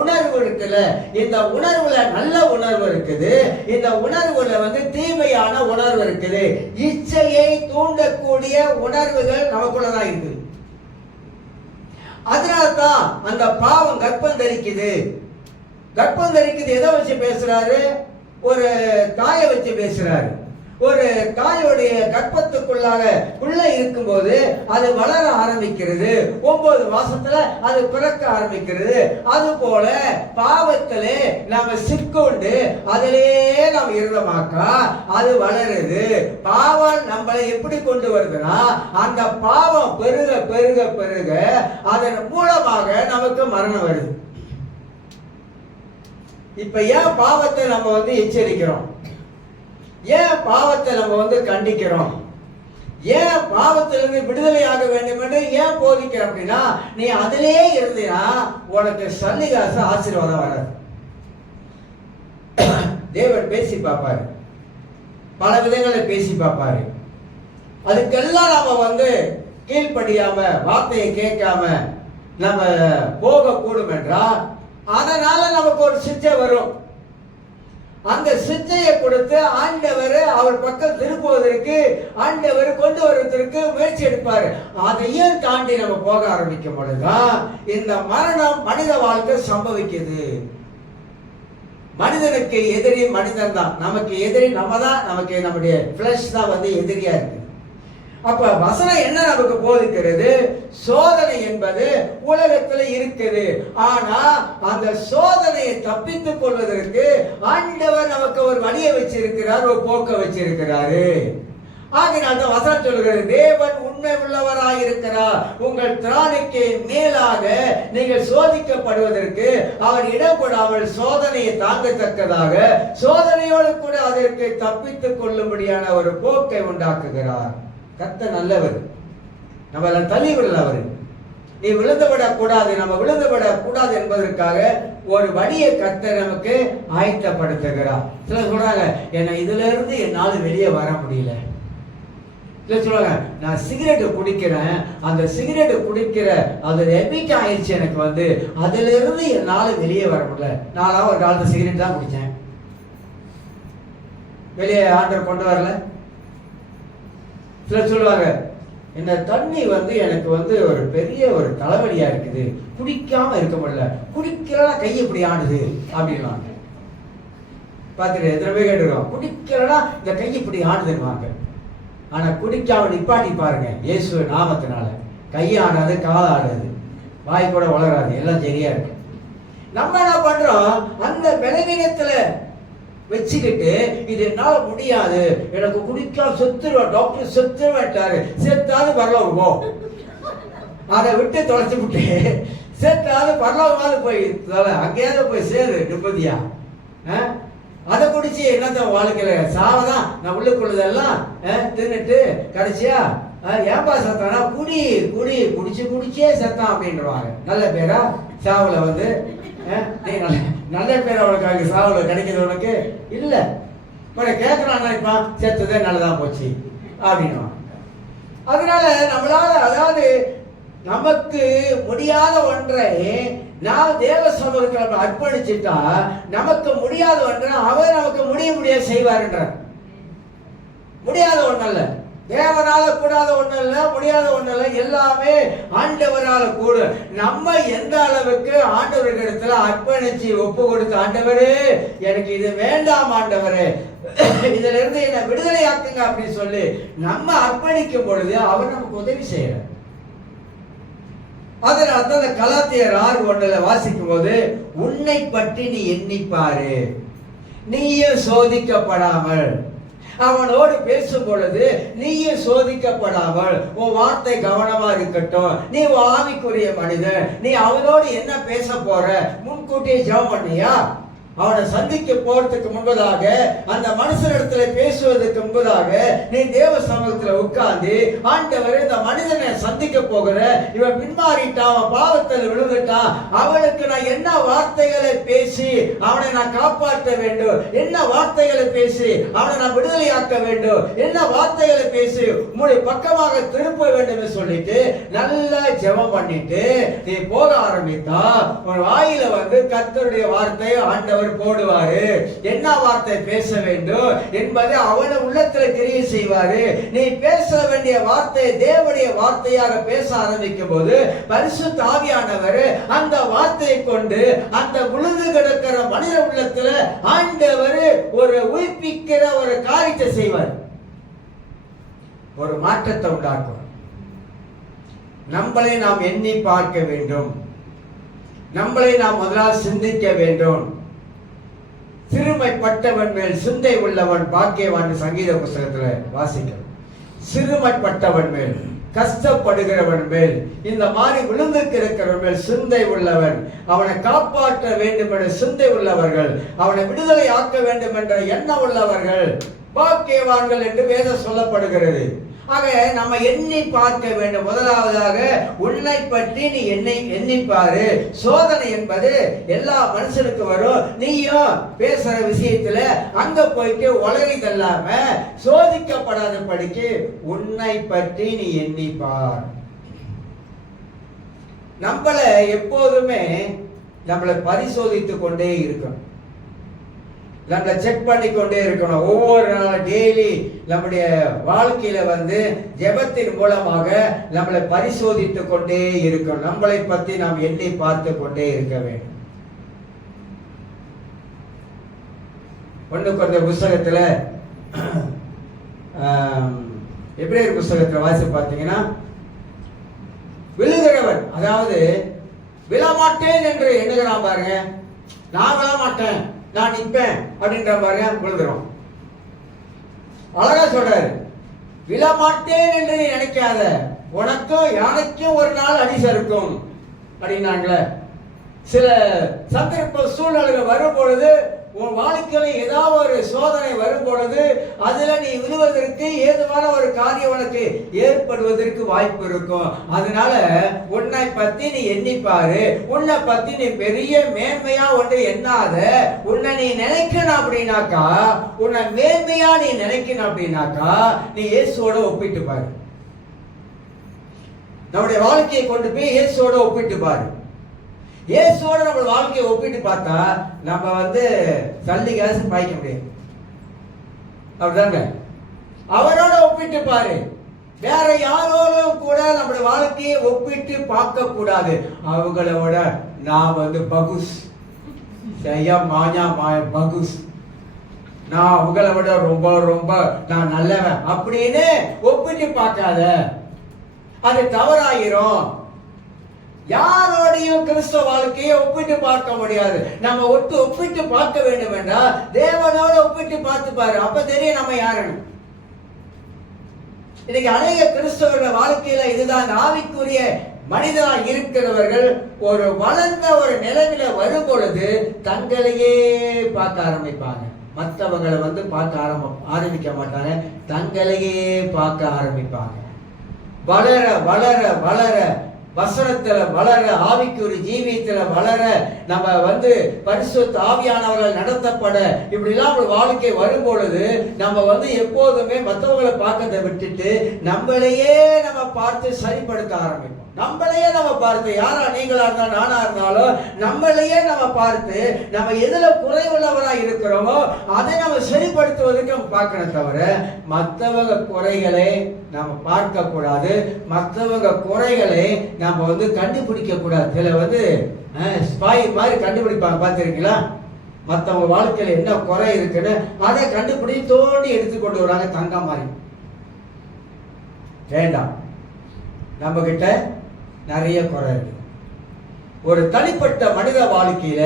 உணர்வு இருக்குல்ல, இந்த உணர்வுல நல்ல உணர்வு இருக்குது, இந்த உணர்வுல தீமையான உணர்வு இருக்குது. இச்சையை தூண்டக்கூடிய உணர்வுகள் நமக்குள்ளதான் இருக்குது. அதனால்தான் அந்த பாவம் கர்ப்பம் தரிக்குது. கர்ப்பம் தரிக்குது எதை வச்சு பேசுறாரு? ஒரு தாயை வச்சு பேசுறாரு. ஒரு தாயோடைய கர்ப்பத்துக்குள்ளாக பிள்ளை இருக்கும்போது அது வளர ஆரம்பிக்கிறது. 9 மாசத்துல அது பிறக்க ஆரம்பிக்கிறது. அது போல பாவத்திலே நாம சிக்கொண்டு அதிலேயே நாம் இருந்தோமாக்கா அது வளருது. பாவம் நம்மளை எப்படி கொண்டு வருதுன்னா, அந்த பாவம் பெருக பெருக பெருக அதன் மூலமாக நமக்கு மரணம் வருது. இப்ப ஏன் பாவத்தை நம்ம எச்சரிக்கிறோம்? ஏன் பாவத்தை நம்ம கண்டிக்கிறோம்? ஏன் பாவத்திலிருந்து விடுதலையாக வேண்டும் என்று ஏன் போதிக்கிறோம் அப்படின்னா, நீ அதிலே இருந்தீனா உனக்கு சன்னிகாச ஆசீர்வாதம் வராது. தேவன் பேசி பார்ப்பாரு, பல விதங்களை பேசி பார்ப்பாரு. அதுக்கெல்லாம் நாம கீழ்ப்படியாம வார்த்தையை கேட்காம நம்ம போகக்கூடும் என்றால் அதனால நமக்கு ஒரு சிச்சை வரும். அந்த சிச்சையை கொடுத்து ஆண்டவர் அவர் பக்கம் திருப்புவதற்கு, ஆண்டவர் கொண்டு வருவதற்கு முயற்சி எடுப்பாரு. அதையும் தாண்டி நம்ம போக ஆரம்பிக்கும் பொழுதுதான் இந்த மரணம் மனித வாழ்க்கை சம்பவிக்குது. மனிதனுக்கு எதிரி மனிதன் தான், நமக்கு எதிரி நம்ம தான், நமக்கு நம்முடைய பிளஷ் தான் எதிரியா இருக்கு. அப்ப வசனம் என்ன நமக்கு போதிக்கிறது? சோதனை என்பது உலகத்துல இருக்குது. ஆனா அந்த சோதனையை தப்பித்துக் கொள்வதற்கு ஆண்டவர் நமக்கு ஒரு வழியை வச்சிருக்கிறார், ஒரு போக்க வச்சிருக்கிறாரு. ஆகினால் அந்த வசனம் சொல்கிறது, தேவன் உண்மை உள்ளவராய் இருக்கிறார். உங்கள் திராணிக்கு மேலாக நீங்கள் சோதிக்கப்படுவதற்கு அவர் இடப்படாமல் சோதனையை தாங்கத்தக்கதாக சோதனையோடு கூட அதற்கு தப்பித்துக் கொள்ளும்படியான ஒரு போக்கை உண்டாக்குகிறார். கர்த்தர் நல்லவர், நம்மள தள்ளி விடல. அவரு நீ விழுந்துவிடக்கூடாது, நம்ம விழுந்துவிடக்கூடாது என்பதற்காக ஒரு வழியை கர்த்தர் நமக்கு ஆயத்தப்படுத்துகிறார். சில சொல்றாங்க, என்ன இதுல இருந்து என்னால வெளியே வர முடியல. சில சொல்றாங்க, நான் சிகரெட் குடிக்கிறேன், அந்த சிகரெட் குடிக்கிற அது ஹேபிட் ஆயிடுச்சு எனக்கு, அதுல இருந்து என்னால வெளியே வர முடியல. நான் ஒரு காலத்துல சிகரெட் தான் குடிச்சேன், வெளியே ஆண்டவர் கொண்டு வரல. சிலர் சொல்லுவாங்க, இந்த தண்ணி எனக்கு ஒரு பெரிய ஒரு தலைவலியா இருக்குது, குடிக்காம இருக்க முடியல, குடிக்கிறனா கை எப்படி ஆடுது அப்படின்வாங்க. பார்த்துட்டு எத்தனை பேர் கேட்டுருக்கோம், குடிக்கிறனா இந்த கை இப்படி ஆடுதுன்னுவாங்க. ஆனா குடிக்காம நிப்பாட்டி பாருங்க, இயேசு நாமத்தினால கை ஆடாது, கால் ஆடாது, வாய் கூட வளராது, எல்லாம் சரியா இருக்கு. நம்ம என்ன பண்றோம், அந்த பலவீனத்துல வச்சுக்கிட்டு இது என்னால முடியாது, எனக்கு குடிக்காம செத்துருவேன், டாக்டர் செத்துருவேன்ட்டாரு, செத்தாது பரலோகம், அதை விட்டு தொலைச்சு விட்டு செத்தாது பரலோகமாவது போய் அங்கேயாவது போய் சேரு நிம்மதியா. அதை குடிச்சு என்னத்த வாழ்க்கையில சாவதான், நான் உள்ளுக்குள்ளதெல்லாம் தின்னுட்டு கடைசியா ஏன்பா செத்தானா, குடி குடி குடிச்சு குடிச்சே செத்தான் அப்படின்றாங்க. நல்ல பேரா சாவுல நல்ல பேர் அவனுக்கு சாவுல கிடைக்கிறது உனக்கு இல்ல. கேட்கறான், இப்ப செத்ததே நல்லதா போச்சு அப்படின்னு. அதனால நம்மளால, அதாவது நமக்கு முடியாத ஒன்றை நாம் தேவ சமூகத்தில் அர்ப்பணிச்சுட்டா, நமக்கு முடியாத ஒன்றை அவர் நமக்கு முடிய செய்வார்ன்ற. முடியாத ஒண்ணல்ல, தேவனால கூடாத ஒண்ணு இல்ல, முடியாத ஒண்ணு இல்ல, எல்லாமே ஆண்டவரால கூட. நம்ம எந்த அளவுக்கு ஆண்டவர்களிடத்துல அர்ப்பணிச்சு ஒப்பு கொடுத்து, ஆண்டவரே எனக்கு இது வேண்டாம், ஆண்டவரே இதுல இருந்து என்ன விடுதலை ஆக்குங்க அப்படின்னு சொல்லி நம்ம அர்ப்பணிக்கும் பொழுது அவர் நமக்கு உதவி செய்யறார். அதனால தான் கலாத்தியர் 6:1 வாசிக்கும் போது, உன்னை பற்றி நீ எண்ணிப்பாரு, நீயும் சோதிக்கப்படாமல். அவனோடு பேசும் பொழுது நீயும் சோதிக்கப்படாமல் உன் வார்த்தை கவனமா இருக்கட்டும். நீ ஆவிக்குரிய மனிதன், நீ அவனோடு என்ன பேச போற முன்கூட்டியே ஜெபம் பண்ணியா? அவனை சந்திக்க போறதுக்கு முன்பதாக, அந்த மனுஷனிடத்துல பேசுவதற்கு முன்பதாக நீ தேவ சமூகத்துல உட்கார்ந்து, ஆண்டவரே இந்த மனிதனை சந்திக்க போகிற, இவன் பின்மாறிட்டான், அவன் பாவத்தில் விழுந்துட்டான், அவனுக்கு நான் என்ன வார்த்தைகளை பேசி அவனை நான் காப்பாற்ற வேண்டும், என்ன வார்த்தைகளை பேசி அவனை நான் விடுதலையாக்க வேண்டும், என்ன வார்த்தைகளை பேசி உங்களுடைய பக்கமாக திருப்ப வேண்டும் சொல்லிட்டு நல்லா ஜெபம் பண்ணிட்டு நீ போக ஆரம்பித்தா, உன் வாயில கர்த்தருடைய வார்த்தையை ஆண்டவர் போடுவாரு. என்ன வார்த்தை பேச வேண்டும் என்பதை அவன உள்ளத்துல தெரிய செய்வாரு. நீ பேச வேண்டிய வார்த்தை தேவனுடைய வார்த்தையாக பேச ஆரம்பிக்கும் போது பரிசுத்த ஆவியானவர் அந்த வார்த்தையை கொண்டு அந்த விழுந்து கிடக்கிற மனித உள்ளத்துல ஆண்டவர் ஒரு உயிர்ப்பிக்கிற ஒரு காரியத்தை செய்வார், ஒரு மாற்றத்தை உண்டாக்கும். நம்மளை நாம் எண்ணி பார்க்க வேண்டும், நம்மளை நாம் முதலாக சிந்திக்க வேண்டும். சிறுமைப்பட்டவன் மேல் சிந்தை உள்ளவன் பாக்கியவான் சங்கீத புத்தகத்துல வாசிக்கிறோம். சிறுமைப்பட்டவன் மேல், கஷ்டப்படுகிறவன் மேல், இந்த மாதிரி விழுந்து கிடக்கிறவன் மேல் சிந்தை உள்ளவன், அவனை காப்பாற்ற வேண்டும் என்ற சிந்தை உள்ளவர்கள், அவனை விடுதலை ஆக்க வேண்டும் என்ற எண்ணம் உள்ளவர்கள் பாக்கியவான்கள் என்று வேதம் சொல்லப்படுகிறது. ஆக நம்ம எண்ணி பார்க்க வேண்டும். முதலாவதாக உன்னை பற்றி நீ எண்ணிப்பாரு. சோதனை என்பது எல்லா மனுஷனுக்கு வரும். நீயும் பேசுற விஷயத்துல அங்க போயிட்டு உலகை தள்ளாம சோதிக்கப்படாத படிக்கு உன்னை பற்றி நீ எண்ணிப்பார். நம்மள எப்போதுமே நம்மளை பரிசோதித்து கொண்டே இருக்கணும், நம்மளை செக் பண்ணி கொண்டே இருக்கணும். ஒவ்வொரு நாள் டெய்லி நம்முடைய வாழ்க்கையில ஜெபத்தின் மூலமாக நம்மளை பரிசோதித்து கொண்டே இருக்கணும். நம்மளை பத்தி நாம் எண்ணி பார்த்து கொண்டே இருக்க வேண்டும். ஒன்று கொஞ்சம் புஸ்தகத்துல எபிரேயர் புஸ்தகத்துல வாசி பார்த்தீங்கன்னா, விழுகிறவன், அதாவது விழமாட்டேன் என்று எண்ணுகிறான் பாருங்க, நான் விழமாட்டேன் நான் நிற்பேன் அப்படின்ற மாதிரியா விழுகிறோம். அழகா சொல்றாரு, விழமாட்டேன் என்று நீ நினைக்காத, உனக்கும் யானைக்கும் ஒரு நாள் அடி சறுக்கும் அப்படின்னாங்களே. சில சந்தர்ப்ப சூழ்நிலைகள் வரும் பொழுது, உன் வாழ்க்கையில ஏதாவது ஒரு சோதனை வரும் பொழுது அதுல நீ விழுவதற்கு ஏதுவான ஒரு காரியம் உனக்கு ஏற்படுவதற்கு வாய்ப்பு இருக்கும். அதனால உன்னை பத்தி நீ எண்ணிப்பாரு. உன்னை பத்தி நீ பெரிய மேன்மையா ஒன்று எண்ணாத. உன்னை நீ நினைக்கணும் அப்படின்னாக்கா, உன்னை மேன்மையா நீ நினைக்கணும் அப்படின்னாக்கா நீ இயேசுவோட ஒப்பிட்டு பாரு. நம்முடைய வாழ்க்கையை கொண்டு போய் இயேசுவோட ஒப்பிட்டு பாரு. இயேசுவோட நம்ம வாழ்க்கையை ஒப்பிட்டு பார்த்தா நம்ம தள்ளி காசு பாய்க்க முடியும். அப்படிதாங்க, அவரோட ஒப்பிட்டு பாரு. வேற யாரோடும் கூட நம்முடைய வாழ்க்கையை ஒப்பிட்டு பார்க்க கூடாது. அவங்களோட நான் பகுஸ் பகுஸ், நான் அவங்கள விட ரொம்ப ரொம்ப நான் நல்லவன் அப்படின்னு ஒப்பிட்டு பார்க்காத, அது தவறாயிரும். யாரோடையும் கிறிஸ்தவ வாழ்க்கையை ஒப்பிட்டு பார்க்க முடியாது. நம்ம ஒப்பிட்டு பார்க்க வேண்டும் என்றால் தேவனோட ஒப்பிட்டு பார்த்து பாரு, அப்ப தெரியும் நம்ம யாருன்னு. இன்னைக்கு அநேக கிறிஸ்தவர்கள் வாழ்க்கையில இதுதான், ஆவிக்குரிய மனிதனா இருக்கிறவர்கள் ஒரு வளர்ந்த ஒரு நிலையில வரும் பொழுது தங்களையே பார்க்க ஆரம்பிப்பாங்க. மற்றவங்களை பார்க்க ஆரம்பிக்க மாட்டாங்க, தங்களையே பார்க்க ஆரம்பிப்பாங்க. வளர வளர வளர வசனத்துல வளர, ஆவிக்குரிய ஜீவியத்துல வளர, நம்ம பரிசுத்த ஆவியானவர்கள் நடத்தப்பட, இப்படிலாம் ஒரு வாழ்க்கை வரும் பொழுது நம்ம எப்போதுமே மற்றவங்களை பார்க்கறதை விட்டுட்டு நம்மளையே நம்ம பார்த்து சரிப்படுத்த ஆரம்பிப்போம். நம்மளையே நம்ம பார்த்து, யாரா நீங்களா இருந்தாலும் நானா இருந்தாலும் நம்மளையே நம்ம பார்த்து நம்ம எதுல குறைவுள்ளவரா இருக்கிறோமோ அதை நம்ம சரிப்படுத்துவதற்கு நம்ம பார்க்கணும், தவிர மற்றவங்க குறைகளை நம்ம பார்க்க கூடாது, மற்றவங்க குறைகளை நம்ம கண்டுபிடிக்க கூடாது. சில ஸ்பாய் மாதிரி கண்டுபிடிப்பாங்க, பார்த்துருக்கீங்களா? மற்றவங்க வாழ்க்கையில என்ன குறை இருக்குன்னு அதை கண்டுபிடி தோண்டி எடுத்து கொண்டு வராங்க, தங்க மாதிரி. வேண்டாம், நம்ம கிட்ட நிறைய குறை இருக்கு. ஒரு தனிப்பட்ட மனித வாழ்க்கையில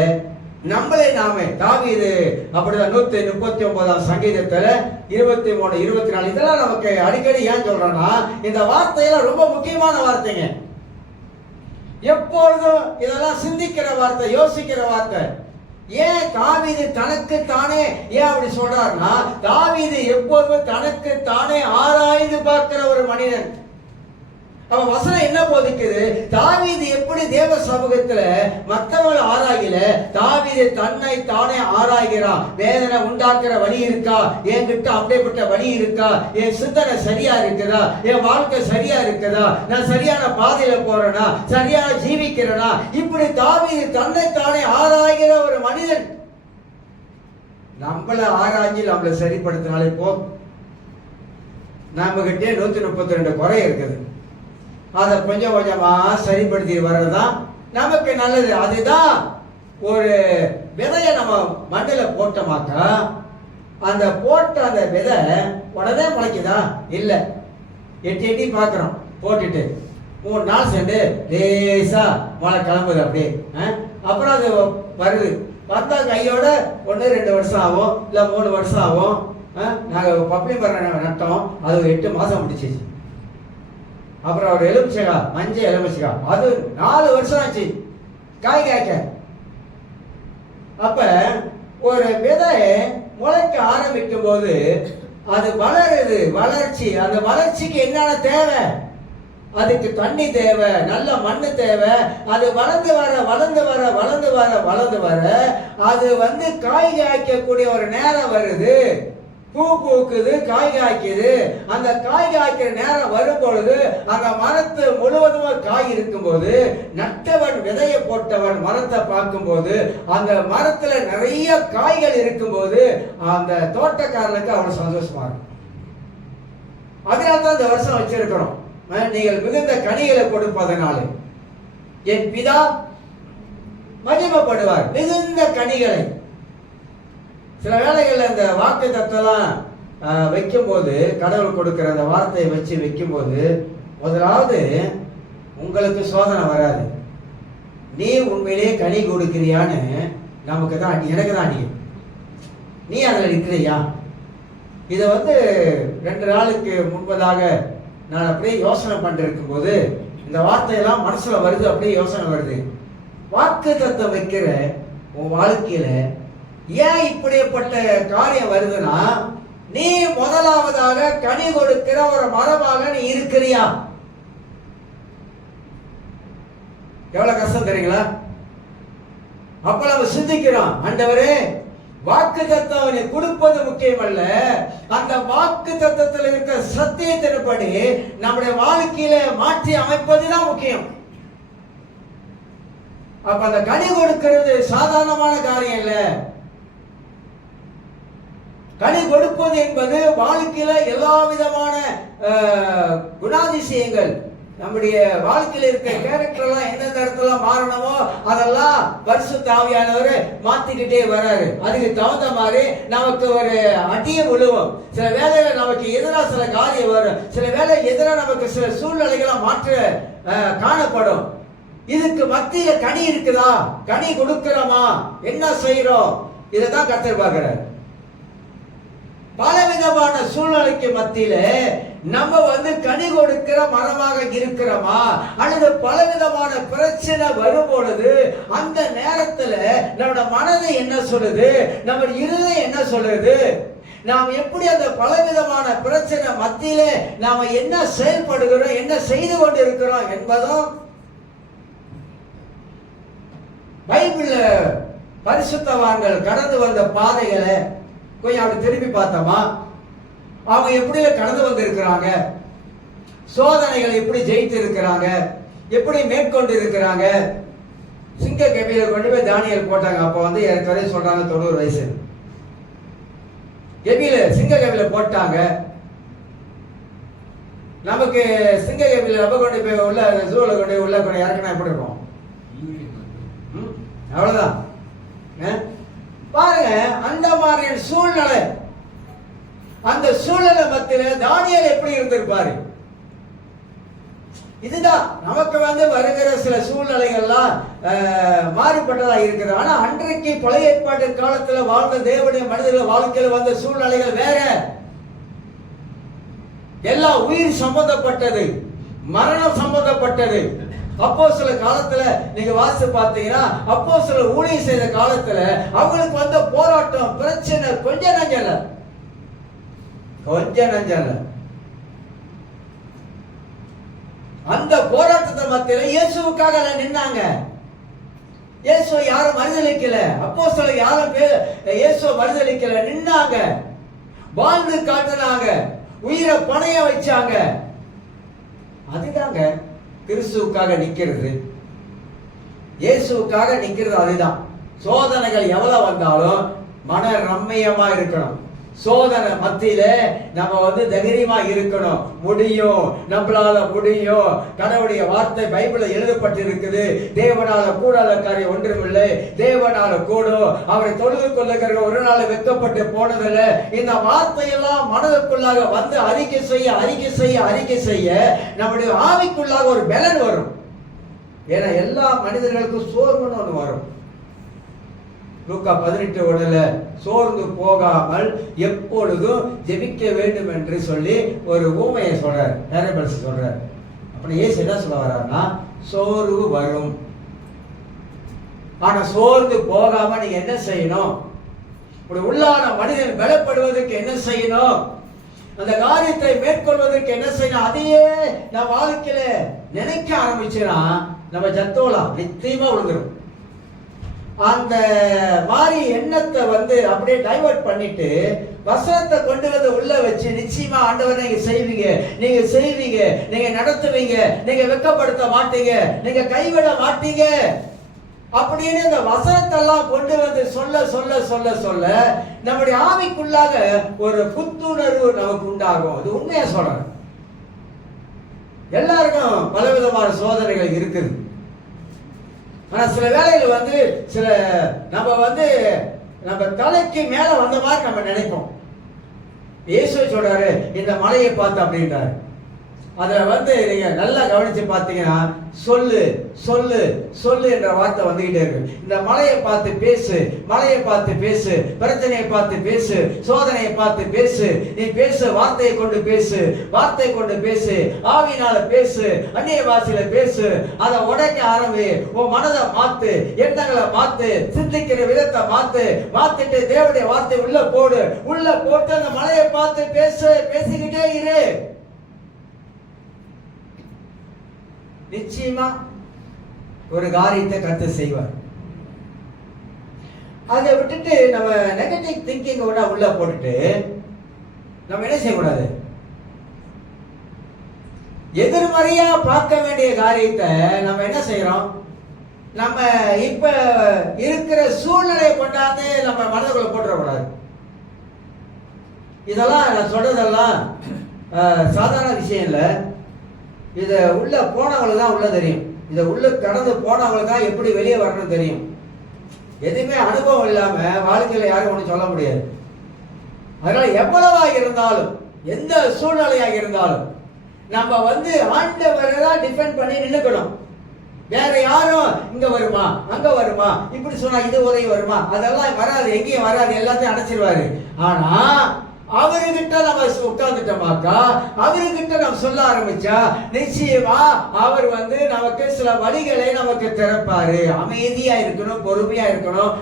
நம்மளே நாமே. தாவீது அப்படிதான் 139 சங்கீதத்துல 23, 24 இதெல்லாம் நமக்கு அடிக்கடி ஏன் சொல்றேன்னா, இந்த வார்த்தையெல்லாம் ரொம்ப முக்கியமான வார்த்தைங்க. எப்பொழுதும் இதெல்லாம் சிந்திக்கிற வார்த்தை, யோசிக்கிற வார்த்தை. ஏன் தாவீது தனக்கு தானே ஏன் அப்படி சொல்றாருன்னா, தாவீது எப்போதும் தனக்கு தானே ஆராய்ந்து பார்க்கிற ஒரு மனிதன். அவ வசனம் என்ன போதிக்குது? தாவீது எப்படி தேவ சமூகத்துல மற்றவர்கள் ஆராயல, தாவீது தன்னை தானே ஆராய்கிறான். வேதனை உண்டாக்குற வழி இருக்கா என்கிட்ட? அப்படிப்பட்ட வழி இருக்கா? என் சிந்தனை சரியா இருக்குதா? என் வாழ்க்கை சரியா இருக்குதா? நான் சரியான பாதையில போறேனா? சரியான ஜீவிக்கிறேனா? இப்படி தாவீது தன்னை தானே ஆராய்கிற ஒரு மனிதன். நம்மள ஆராய்ச்சி நம்மளை சரிப்படுத்தினாலே போ. நம்ம கிட்டே 132 குறை இருக்குது. அதை கொஞ்சம் கொஞ்சமா சரிப்படுத்தி வர்றதுதான் நமக்கு நல்லது. அதுதான் ஒரு விதையை நம்ம மண்ணில் போட்டோமாக்கா, அந்த போட்ட அந்த விதை உடனே முளைக்குதா? இல்லை. எட்டி எட்டி பார்க்குறோம். போட்டுட்டு 3 நாள் சென்று லேசா மழை கிளம்புது அப்படியே. அப்புறம் அது வருது. பார்த்தா கையோட 1-2 வருஷம் ஆகும், இல்லை 3 வருஷம் ஆகும். நாங்கள் பப்பளி மரம் நட்டோம், அது 8 மாதம் முடிச்சிச்சு. அப்புறம் ஒரு எலுமிச்சைக்கா, மஞ்சள் எலுமிச்சைக்கா, அது 4 வருஷம் ஆச்சு காய் காய்க்க. அப்ப ஒரு விதை முளைக்க ஆரம்பிக்கும் போது அது வளருது, வளர்ச்சி. அந்த வளர்ச்சிக்கு என்னென்ன தேவை? அதுக்கு தண்ணி தேவை, நல்ல மண்ணு தேவை. அது வளர்ந்து வர வளர்ந்து வர வளர்ந்து வர வளர்ந்து வர அது காய் காய்க்கக்கூடிய ஒரு நேரம் வருது. பூ பூக்குது, காய் காய்க்குது. அந்த காய் காய்க்கிற நேரம் வரும் பொழுது அந்த மரத்து முழுவதும் காய் இருக்கும்போது, நட்டவன் விதையை போட்டவன் மரத்தை பார்க்கும்போது அந்த மரத்துல நிறைய காய்கள் இருக்கும்போது அந்த தோட்டக்காரனுக்கு அவ்வளவு சந்தோஷமா இருக்கும். அதனால தான் இந்த வருஷம் வச்சிருக்கிறோம், நீங்கள் மிகுந்த கனிகளை கொடுப்பதனால என் பிதா மகிமைப்படுவார். மிகுந்த கனிகளை. சில வேளைகளில் இந்த வாக்கு தத்தெல்லாம் வைக்கும் போது, கடவுள் கொடுக்கிற அந்த வார்த்தையை வச்சு வைக்கும் போது, முதலாவது உங்களுக்கு சோதனை வராது. நீ உண்மையிலேயே கனி கொடுக்கிறியான்னு நமக்கு தான், எனக்கு தான் அடிக்கும். நீ அதில் இருக்கிறியா? இதை 2 நாளுக்கு முன்பதாக நான் அப்படியே யோசனை பண்ணிருக்கும் போது இந்த வார்த்தையெல்லாம் மனசுல வருது. அப்படியே யோசனை வருது. வாக்கு தத்தம் வைக்கிற உன் வாழ்க்கையில ஏன் இப்படிப்பட்ட காரியம் வருதுன்னா, நீ முதலாவதாக கனி கொடுக்கிற ஒரு மரமாக நீ இருக்கிறியா? எவ்வளவு கஷ்டம் தெரியுங்களா? அப்ப நம்ம சிந்திக்கிறோம், ஆண்டவரே வாக்கு தத்தம் கொடுப்பது முக்கியம் அல்ல, அந்த வாக்கு தத்தத்தில் இருக்கிற சத்தியத்தின்படி நம்முடைய வாழ்க்கையில மாற்றி அமைப்பதுதான் முக்கியம். அப்ப அந்த கனி கொடுக்கிறது சாதாரணமான காரியம் இல்ல. கனி கொடுப்பது என்பது வாழ்க்கையில எல்லா விதமான குணாதிசயங்கள், நம்முடைய வாழ்க்கையில இருக்க கேரக்டர் எல்லாம் எந்தெந்த இடத்துல மாறணுமோ அதெல்லாம் பரிசுத்த ஆவியானவர் மாத்திக்கிட்டே வராரு. அதுக்கு தகுந்த மாதிரி நமக்கு ஒரு அடிய விழுவும். சில வேளையில நமக்கு எதிராக சில காரியம் வரும், சில வேளை எதிராக நமக்கு சில சூழ்நிலைகளை மாற்ற காணப்படும். இதுக்கு மத்தியில கனி இருக்குதா? கனி கொடுக்கிறோமா? என்ன செய்யறோம்? இதைதான் கர்த்தர் பார்க்கிறார். பலவிதமான சூழ்நிலைக்கு மத்தியில நம்ம கனி கொடுக்கிற மரமாக இருக்கிறோமா? அல்லது பலவிதமான பிரச்சனை வரும் பொழுது அந்த நேரத்துல நம்முடைய மனதை என்ன சொல்லுது, நம்ம இருதயம் என்ன சொல்லுது, நாம் எப்படி அந்த பலவிதமான பிரச்சனை மத்தியில நாம என்ன செயல்படுகிறோம், என்ன செய்து கொண்டு இருக்கிறோம் என்பதும் பைபிள்ல பரிசுத்தவான்கள் கடந்து வந்த பாதைகளை கொஞ்சம் அப்படி திரும்பி பார்த்தோமா? அவங்க எப்படி கடந்து வந்திருக்கிறாங்க, சோதனைகளை எப்படி ஜெயித்து இருக்கிறாங்க, எப்படி மேற்கொண்டு இருக்கிறாங்க. சிங்க கபில கொண்டு போய் தானியல் போட்டாங்க. அப்ப ஏற்கனவே சொல்றாங்க 90 வயசு. கபில சிங்க கபில போட்டாங்க. நமக்கு சிங்க கபில நம்ம கொண்டு போய் உள்ள ஜூல கொண்டு உள்ள கொண்டு இறக்கினா எப்படி இருக்கும்? அவ்வளவுதான். பாருங்க, அந்த மாதிரியான சூழ்நிலை, அந்த சூழ்நிலை மத்தியில தானியேல் எப்படி இருந்திருப்பாரு? இதுதான் நமக்கு வருகிற சில சூழ்நிலைகள்லாம் மாறுபட்டதா இருக்குது. ஆனா அன்றைக்கு பழைய ஏற்பாட்டு காலத்துல வாழ்ந்த தேவனுடைய மனிதர்கள் வாழ்க்கையில் வந்த சூழ்நிலைகள் வேற. எல்லாம் உயிர் சம்பந்தப்பட்டது, மரணம் சம்பந்தப்பட்டது. அப்போஸ்தல காலத்துல நீங்க வாசித்து பார்த்தீங்கன்னா, அப்போஸ்தல ஊழியம் செய்த காலத்துல அவங்களுக்கு வந்த போராட்டம், பிரச்சனை கொஞ்ச நஞ்சல. அந்த போராட்டத்தை மத்தியில இயேசுவுக்காக நின்னாங்க. இயேசுவை யாரும் மறுதலிக்கல, அப்போஸ்தல யாரும் இயேசுவை மறுதலிக்கல, நின்னாங்க, வாழ்ந்து காட்டினாங்க, உயிரை பணைய வச்சாங்க. அதுதாங்க கிறிஸ்துவுக்காக நிக்கிறது, இயேசுவுக்காக நிக்கிறது. அதுதான். சோதனைகள் எவ்வளவு வந்தாலும் மன ரம்மியமா இருக்கணும். சோதனை மத்தியில நம்ம தைரியமா இருக்கணும். முடியும், நம்மளால முடியும். கடவுளுடைய வார்த்தை பைபிள்ல எழுதப்பட்டிருக்குது. தேவனால கூடாத காரியம் ஒன்றுமில்லை, தேவனால கூடும். அவரை தொழுது கொள்ளுகிற ஒரு நாள் வெட்கப்பட்டு போனதில்லை. இந்த வார்த்தையெல்லாம் மனதுக்குள்ளாக அறிக்கை செய்ய நம்முடைய ஆவிக்குள்ளாக ஒரு பலன் வரும். ஏன்னா எல்லா மனிதர்களுக்கும் சோர்வுன்னு ஒன்று வரும். லூக்கா 18:1 சோர்ந்து போகாமல் எப்பொழுதும் ஜெபிக்க வேண்டும் என்று சொல்லி ஒரு ஊமையை சொல்றார், பேரபிள்ஸ் சொல்றார். அப்படி இயேசு என்ன சொல்ல வர்றாருன்னா, சோர்வு வரும், ஆனா சோர்ந்து போகாம நீங்க என்ன செய்யணும்? ஒரு உள்ளான மனிதன் பலப்படுவதற்கு என்ன செய்யணும்? அந்த காரியத்தை மேற்கொள்வதற்கு என்ன செய்யணும்? அதையே நான் வாழ்க்கையில நினைக்க ஆரம்பிச்சேன்னா நம்ம ஜத்தோலாம் நிச்சயமா விழுந்துரும். அந்த மாதிரி எண்ணத்தை அப்படியே டைவர்ட் பண்ணிட்டு வசனத்தை கொண்டு உள்ள வச்சு, நிச்சயமா ஆண்டவரை நீங்க செய்வீங்க, நீங்க நடத்துவீங்க, நீங்க வெட்கப்படுத்த மாட்டீங்க, நீங்க கைவிட மாட்டீங்க அப்படின்னு இந்த வசனத்தெல்லாம் கொண்டு சொல்ல சொல்ல சொல்ல சொல்ல நம்முடைய ஆவிக்குள்ளாக ஒரு புத்துணர்வு நமக்கு உண்டாகும். அது உண்மையா சொல்றேன். எல்லாருக்கும் பலவிதமான சோதனைகள் இருக்குது. ஆனா சில வேளைகள் சில நம்ம தலைக்கு மேல வந்த மாதிரி நம்ம நினைப்போம். இயேசு சொல்றாரு, இந்த மலையை பார்த்து அப்படின்றாரு. அத நீங்க நல்லா கவனிச்சு பார்த்தீங்கன்னா, சொல்லு சொல்லு சொல்லு என்ற வார்த்தை வந்துகிட்டே இருக்கு. இந்த மலையை பார்த்து பேசு, மலையை பார்த்து பேசு, பிரச்சனையை பார்த்து பேசு, சோதனையை பார்த்து பேசு. நீ பேசு, வார்த்தையை கொண்டு பேசு, வார்த்தை கொண்டு பேசு, ஆவியினால பேசு, அந்நிய பாஷையில பேசு. அதை உடைக்க ஆரம்பி, உன் மனதை மாத்து, எண்ணங்களை மாத்து, சிந்திக்கிற விதத்தை மாத்திட்டு தேவனுடைய வார்த்தை உள்ள போட்டு அந்த மலையை பார்த்து பேசிக்கிட்டே இரு. நிச்சயமா ஒரு காரியத்தை கர்த்தர் செய்வார். அதை விட்டுட்டு நம்ம நெகட்டிவ் திங்கிங் உள்ள போட்டுட்டு நம்ம என்ன செய்யக்கூடாது? எதிர்மறையா பார்க்க வேண்டிய காரியத்தை நம்ம என்ன செய்யறோம்? நம்ம இப்ப இருக்கிற சூழ்நிலையை கொண்டாந்து நம்ம மனதுக்குள்ள போட்டுறக்கூடாது. இதெல்லாம் நான் சொல்றதெல்லாம் சாதாரண விஷயம் இல்லை. இத உள்ள போனவங்களுக்கு தான் உள்ள தெரியும். இதை உள்ள கடந்து போனவங்களுக்கு தான் எப்படி வெளியே வரணும்னு தெரியும். எதுவுமே அனுபவம் இல்லாம வாழ்க்கையில யாரும் ஒன்றும் சொல்ல முடியாது. அதனால எவ்வளவாக இருந்தாலும், எந்த சூழ்நிலையாக இருந்தாலும் நம்ம ஆண்டவரை தான் டிபெண்ட் பண்ணி நின்னுக்கணும். வேற யாரும் இங்க வருமா, அங்க வருமா, இப்படி சொன்னா இது உதவி வருமா, அதெல்லாம் வராது, எங்கேயும் வராது, எல்லாத்தையும் அடைச்சிருவாரு. ஆனா அவர்கிட்ட நம்ம உட்கார்ந்துட்டோமாக்கா, அவர்கிட்ட நம்ம சொல்ல ஆரம்பிச்சா நிச்சயமா அவர் நமக்கு சில வழிகளை நமக்கு திறப்பாரு. அமைதியா இருக்கணும், பொறுமையா இருக்கணும்.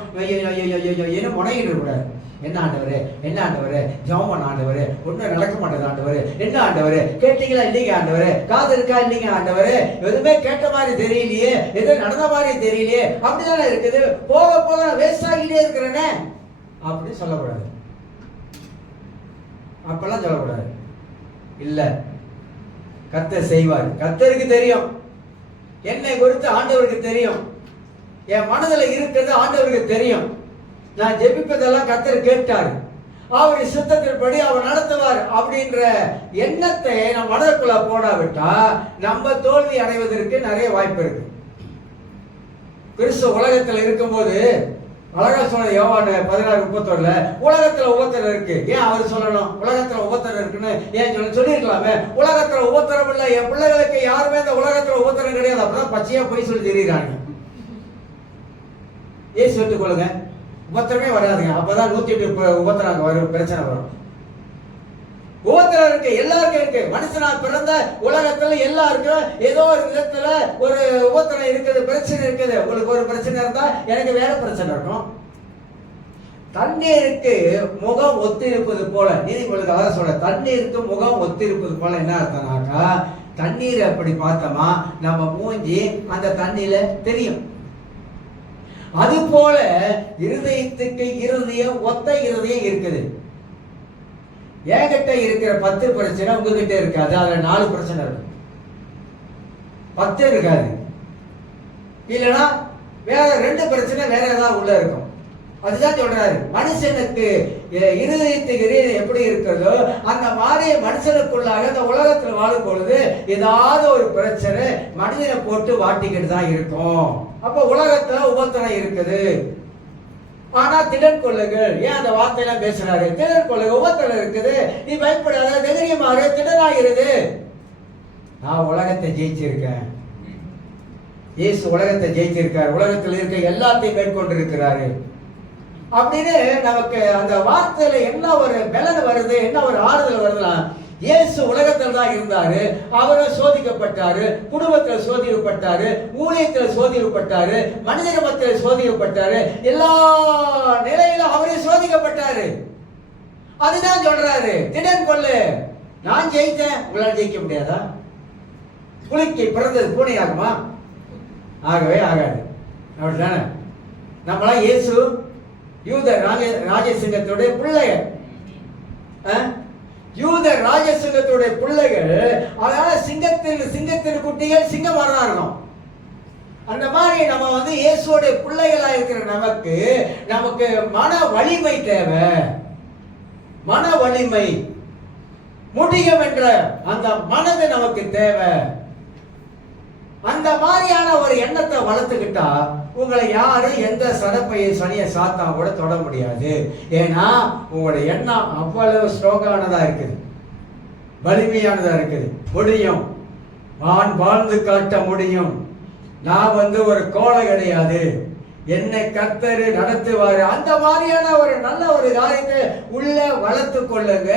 என்ன முனையிட கூடாது. என்ன ஆண்டவரே ஜெபம் பண்ண ஆண்டவரே, ஒன்றும் நடக்க மாட்டேது ஆண்டவரே, என்ன ஆண்டவரே கேட்டீங்களா இல்லைங்க ஆண்டவரே, காது இருக்கா இல்லைங்க ஆண்டவரே, எதுவுமே கேட்ட மாதிரி தெரியலையே, எதுவும் நடந்த மாதிரி தெரியலையே, அப்படிதானே இருக்குது, போக போக வேஸ்ட் ஆகிட்டே இருக்கிறேனே அப்படின்னு சொல்லக்கூடாது. அப்பெல்லாம் சொல்லக்கூடாது. இல்ல, கர்த்தர் செய்வார். கர்த்தருக்கு தெரியும், என்னை குறித்து ஆண்டவருக்கு தெரியும், என் மனதில் இருக்கிறது ஆண்டவருக்கு தெரியும். நான் ஜெபிப்பதெல்லாம் கர்த்தர் கேட்டார், அவருடைய சித்தத்தின்படி அவர் நடத்துவார் அப்படின்ற எண்ணத்தை நம்ம மனதுக்குள்ள போடாவிட்டா நம்ம தோல்வி அடைவதற்கு நிறைய வாய்ப்பு இருக்கு. கிறிஸ்து உலகத்தில் இருக்கும்போது அழகா சொன்ன யோவான் 16:31 உலகத்துல உபத்திரம் இருக்கு. ஏன் அவர் சொல்லணும் உலகத்துல உபத்திரம் இருக்குன்னு? ஏன் சொல்லிருக்கலாமே, உலகத்துல உபத்திரம் இல்லை, என் பிள்ளைகளுக்கு யாருமே இந்த உலகத்துல உபத்திரம் கிடையாது. அப்பதான் பச்சையா போய் சொல்லி தெரியுறாங்க. ஏசு விட்டு கொள்ளுங்க, உபத்திரமே வராதுங்க. அப்பதான் 108 உபத்திரம் வரும், பிரச்சனை வரும். உபத்திரம் இருக்கு, எல்லாருக்கும் இருக்கு. மனுஷனா பிறந்த உலகத்துல எல்லாருக்கும் ஏதோ ஒரு விதத்துல ஒரு உபத்திரம் இருக்குது, பிரச்சனை இருக்குது. உங்களுக்கு ஒரு பிரச்சனை இருந்தா எனக்கு வேற பிரச்சனை இருக்கும். தண்ணீருக்கு முகம் ஒத்திருப்பது போல, நீதிமொழிக்கு அதான் சொல்ற, தண்ணீருக்கு முகம் ஒத்திருப்பது போல என்ன அர்த்தம்னாக்கா, தண்ணீரை அப்படி பார்த்தோமா நம்ம மூஞ்சி அந்த தண்ணியில தெரியும். அது போல இருதயத்துக்கு இருதயம் ஒத்த இருதயம் இருக்குது. என்கிட்ட இருக்கிற 10 பிரச்சனை உங்ககிட்ட இருக்காது, அதுல 4 பிரச்சனை இருக்கும், 10 இருக்காது. இல்லைன்னா வேற 2 பிரச்சனை வேற ஏதாவது உள்ள இருக்கும். அதுதான் சொல்றாரு, மனுஷனுக்கு இருதயத்துக்கு இருதயம் எப்படி இருக்கிறதோ அந்த மாதிரி மனுஷனுக்குள்ளாக இந்த உலகத்தில் வாழும் பொழுது ஏதாவது ஒரு பிரச்சனை மனிதனை போட்டு வாட்டிக்கிட்டு தான் இருக்கும். அப்ப உலகத்துல உபத்திரம் இருக்குது. ஆனா திடன் கொள்ளுங்கள், ஏன் அந்த வார்த்தையெல்லாம் பேசுறாரு? திடன் கொள்ளுங்க, உபத்திரம் இருக்குது, நீ பயப்படாத, தைரியமாக திடனாகிறது. நான் உலகத்தை ஜெயிச்சிருக்கேன். இயேசு உலகத்தை ஜெயிச்சிருக்காரு, உலகத்தில் இருக்க எல்லாத்தையும் மேற்கொண்டிருக்கிறாரு அப்படின்னு நமக்கு அந்த வார்த்தையில என்ன ஒரு பலன் வருது, என்ன ஒரு ஆறுதல் வருதுன்னா, இயேசு உலகத்தில் தான் இருந்தாரு, அவரை சோதிக்கப்பட்டாரு, குடும்பத்தில் சோதிக்கப்பட்டாரு, ஊழியத்தில் சோதிக்கப்பட்டாரு, மனித மத்தியில் சோதிக்கப்பட்டாரு, எல்லா நிலையிலும் அவரே சோதிக்கப்பட்டாரு. அதுதான் சொல்றாரு, திடன் கொள்ளு, நான் ஜெயித்தேன், உங்களால் ஜெயிக்க முடியாதா? புலிக்கு பிறந்தது பூனை ஆகுமா? ஆகவே ஆகாது. அப்படித்தானே? நம்மளாம் இயேசு யூத ராஜசிங்கத்துடைய பிள்ளைகள், யூத ராஜசிங்கத்துடைய பிள்ளைகள். அதனால சிங்கத்தின் குட்டிகள் சிங்கம் வரணும். அந்த மாதிரி நம்ம வந்து இயேசுடைய பிள்ளைகளா இருக்கிற நமக்கு மன வலிமை தேவை. மன வலிமை, முடியும் என்ற அந்த மனது நமக்கு தேவை. அந்த மாதிரியான ஒரு எண்ணத்தை வளர்த்துக்கிட்டா உங்களை யாரும் எந்த சடப்பையை சனியை சாத்தா கூட தொட முடியாது. ஏன்னா உங்களுடைய எண்ணம் அவ்வளவு ஸ்ட்ராங்கானதா இருக்குது, வலிமையானதா இருக்குது. முடியும், நான் வாழ்ந்து காட்ட முடியும், நான் வந்து ஒரு கோலை கிடையாது, என்னை கர்த்தர் நடத்துவாரு. அந்த மாதிரியான ஒரு நல்ல ஒரு காரியத்தை உள்ள வளர்த்து கொள்ளுங்க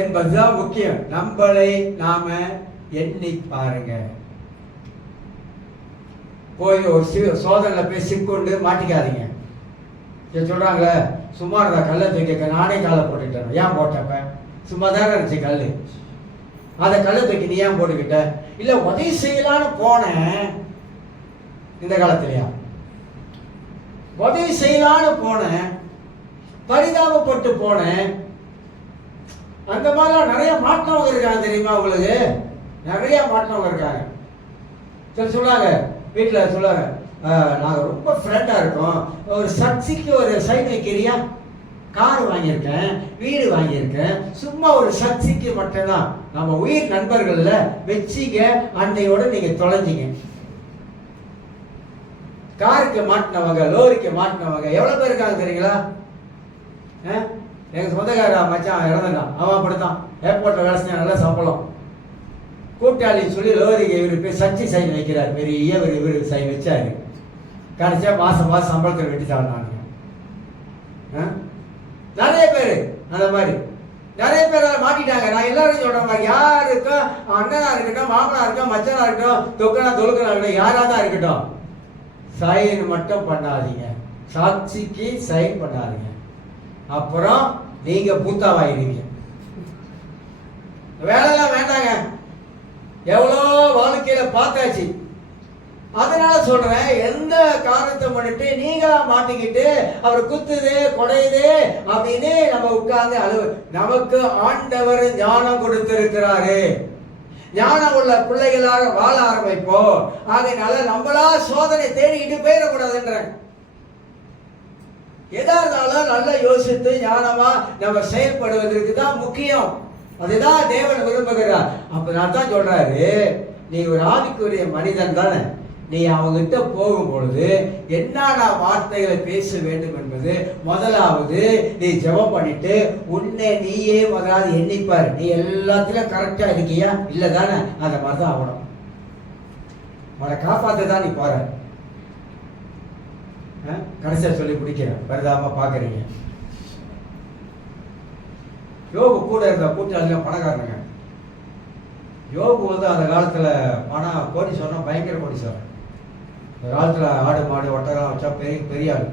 என்பதுதான் முக்கியம். நம்மளை நாம எண்ணி பாருங்க. போய் ஒரு சோதனையில் போய் சிக்கொண்டு மாட்டிக்காதீங்க. சொல்றாங்களே, சும்மா இருந்தா கல்லை தூக்கிக்க, நானே காலை போட்டுக்கிட்டேன். ஏன் போட்டப்ப சும்மா தானே இருந்துச்சு கல், அதை கல்லை தூக்கி நீ ஏன் போட்டுக்கிட்ட? இல்லை உதவி செய்யலான்னு போனேன். இந்த காலத்திலையா உதவி செய்யலான்னு போனேன், பரிதாபப்பட்டு போனேன். அந்த மாதிரிலாம் நிறைய மாற்றவங்க இருக்காங்க தெரியுமா உங்களுக்கு? நிறைய மாற்றவங்க இருக்காங்க. சரி சொல்லாங்க, வீட்டில் சொல்லுவாங்க, நாங்கள் ரொம்ப ஃப்ரெண்டாக இருக்கோம், ஒரு சர்ச்சைக்கு ஒரு சைட் வைக்கிறியா? கார் வாங்கியிருக்கேன், வீடு வாங்கியிருக்கேன், சும்மா ஒரு சர்ச்சைக்கு மட்டும்தான். நம்ம உயிர் நண்பர்களில் வச்சிங்க, அன்னையோட நீங்கள் தொலைஞ்சிங்க. காருக்கு மாட்டினவங்க, லோரிக்கு மாட்டினவங்க எவ்வளோ பேர் இருக்காங்க தெரியுங்களா? எங்கள் சொந்தக்கார மச்சான் இறந்துட்டான், அவன் அப்படித்தான். ஏர்போர்ட்டில் வேலை செஞ்சா நல்ல சம்பளம். கூட்டாளின்னு சொல்லி லோரிக்கு இவர் போய் சர்ச்சை சைன் வைக்கிறார், பெரிய இவர் சைன் வச்சாரு. கடைசியா மாசம் சம்பளத்தில் வெட்டிட்டாங்க. நிறைய பேர் அந்த மாதிரி நிறைய பேர் மாட்டிட்டாங்க. நான் எல்லாரும் சொல்ற மாதிரி, யாருக்கும் அண்ணனா இருக்கட்டும், மாமனா இருக்கட்டும், மச்சனா இருக்கட்டும், தொக்கனா தொழுக்கனா இருக்கட்டும், யாரா தான் இருக்கட்டும், சைன் மட்டும் பண்ணாதீங்க. சாட்சிக்கு சைன் பண்ணாதீங்க. அப்புறம் நீங்க பூத்தாவாயிருங்க. வேலைலாம் வேண்டாங்க, எவ்வளோ வாழ்க்கையில பார்த்தாச்சு. அதனால சொல்றேன், எந்த காரணத்தை பண்ணிட்டு நீங்களா மாட்டிக்கிட்டு அவர் குத்துது கொடையுது அப்படின்னு நம்ம உட்கார்ந்து அழுவு. நமக்கு ஆண்டவர் ஞானம் கொடுத்திருக்கிறாரு. ஞானம் உள்ள பிள்ளைகளாக வாழ ஆரம்பிப்போம். அதனால நம்மளா சோதனை தேடிக்கிட்டு போயிடக்கூடாதுன்ற, எதா இருந்தாலும் நல்லா யோசித்து ஞானமா நம்ம செயல்படுவதற்கு தான் முக்கியம். அதுதான் தேவன் விரும்புகிறார். அப்ப நான் தான் சொல்றாரு, நீ ஒரு ஆவிக்குரிய மனிதன் தானே, நீ அவங்ககிட்ட போகும் பொழுது என்னென்ன வார்த்தைகளை பேச வேண்டும் என்பது முதலாவது நீ ஜெபம் பண்ணிட்டு உன்னை நீயே முதலாவது எண்ணிப்பார். நீ எல்லாத்திலும் கரெக்டா இருக்கியா இல்லை தானே? அந்த மாதிரி தான் ஆகணும். உன்னை காப்பாற்ற தான் நீ போற. கடைசியாக சொல்லி பிடிக்கிறேன், வருதாம பார்க்குறீங்க. யோபு கூட இருந்த கூட்டாளியும் பணக்காரனுங்க. யோபு வந்து அந்த காலத்தில் பணம் கோடீஸ்வரனா, பயங்கர கோடீஸ்வரன். அந்த காலத்தில் ஆடு மாடு ஒட்டகம் வச்சா பெரிய பெரிய ஆள்.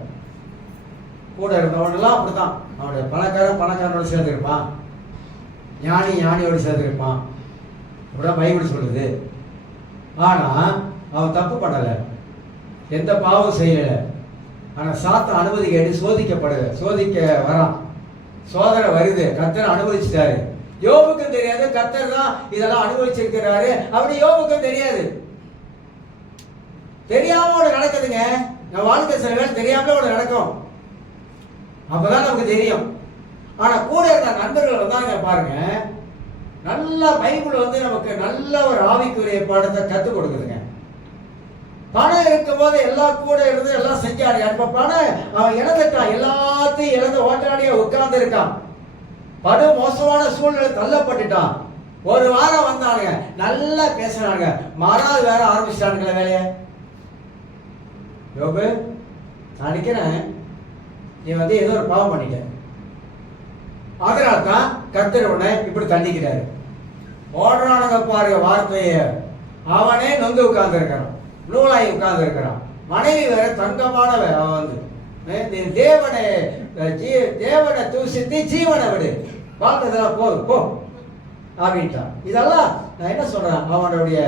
கூட இருந்தவனெல்லாம் அப்படித்தான். அவனுடைய பணக்காரனோட சேர்ந்துருப்பான், ஞானியோடு சேர்ந்துருப்பான். இப்படிதான் பைபிள் சொல்லுது. ஆனால் அவன் தப்பு பண்ணலை, எந்த பாவம் செய்யலை. ஆனால் சாத்தான் அனுமதி கேட்டு சோதிக்க வரான். சோதனை வருது, கர்த்தர் அனுமதிச்சிட்டாரு. யோபுக்கும் தெரியாது, கர்த்தர் தான் இதெல்லாம் அனுபவிச்சிருக்கிறாரு அப்படி யோபுக்கும் தெரியாது. தெரியாம ஒன்று நடக்குதுங்க. நான் வாழ்க்கை சில வேலை தெரியாம ஒன்று நடக்கும், அப்பதான் நமக்கு தெரியும். ஆனா கூட இருந்த நண்பர்கள் வந்தாங்க பாருங்க, நல்லா பைபிள் வந்து நமக்கு நல்ல ஒரு ஆவிக்குரிய பாடத்தை கற்றுக் கொடுக்குதுங்க. பணம் இருக்கும் போது எல்லாம் கூட இருந்து எல்லாம் செஞ்சாடி. இப்ப பணம் அவன் இழந்துட்டான், எல்லாத்தையும் இழந்து ஓட்டாடியா உட்கார்ந்து இருக்கான். படு மோசமான சூழ்நிலை தள்ளப்பட்டுட்டான். ஒரு வாரம் வந்தானுங்க, நல்லா பேசினானுங்க. மறாவது வேற ஆரம்பிச்சிட்டானுங்கள வேலைய. யோபு, நான் நினைக்கிறேன் நீ வந்து ஏதோ ஒரு பாவம் பண்ணிட்ட, அதனால தான் கர்த்தர் உன்னை இப்படி தண்டிக்கிறாரு. ஓடுறானுங்க பாருங்க வார்த்தைய. அவனே நொந்து உட்கார்ந்து இருக்கிறான், நூலாய் உட்கார்ந்து இருக்கிறான். மனைவி வேற தங்கமான வேற. அவன் வந்து தேவனை தூசித்து ஜீவனை விடு, வாழ்ந்ததெல்லாம் போதும் போ அப்படின்ட்டான். இதெல்லாம் நான் என்ன சொல்றேன், அவனுடைய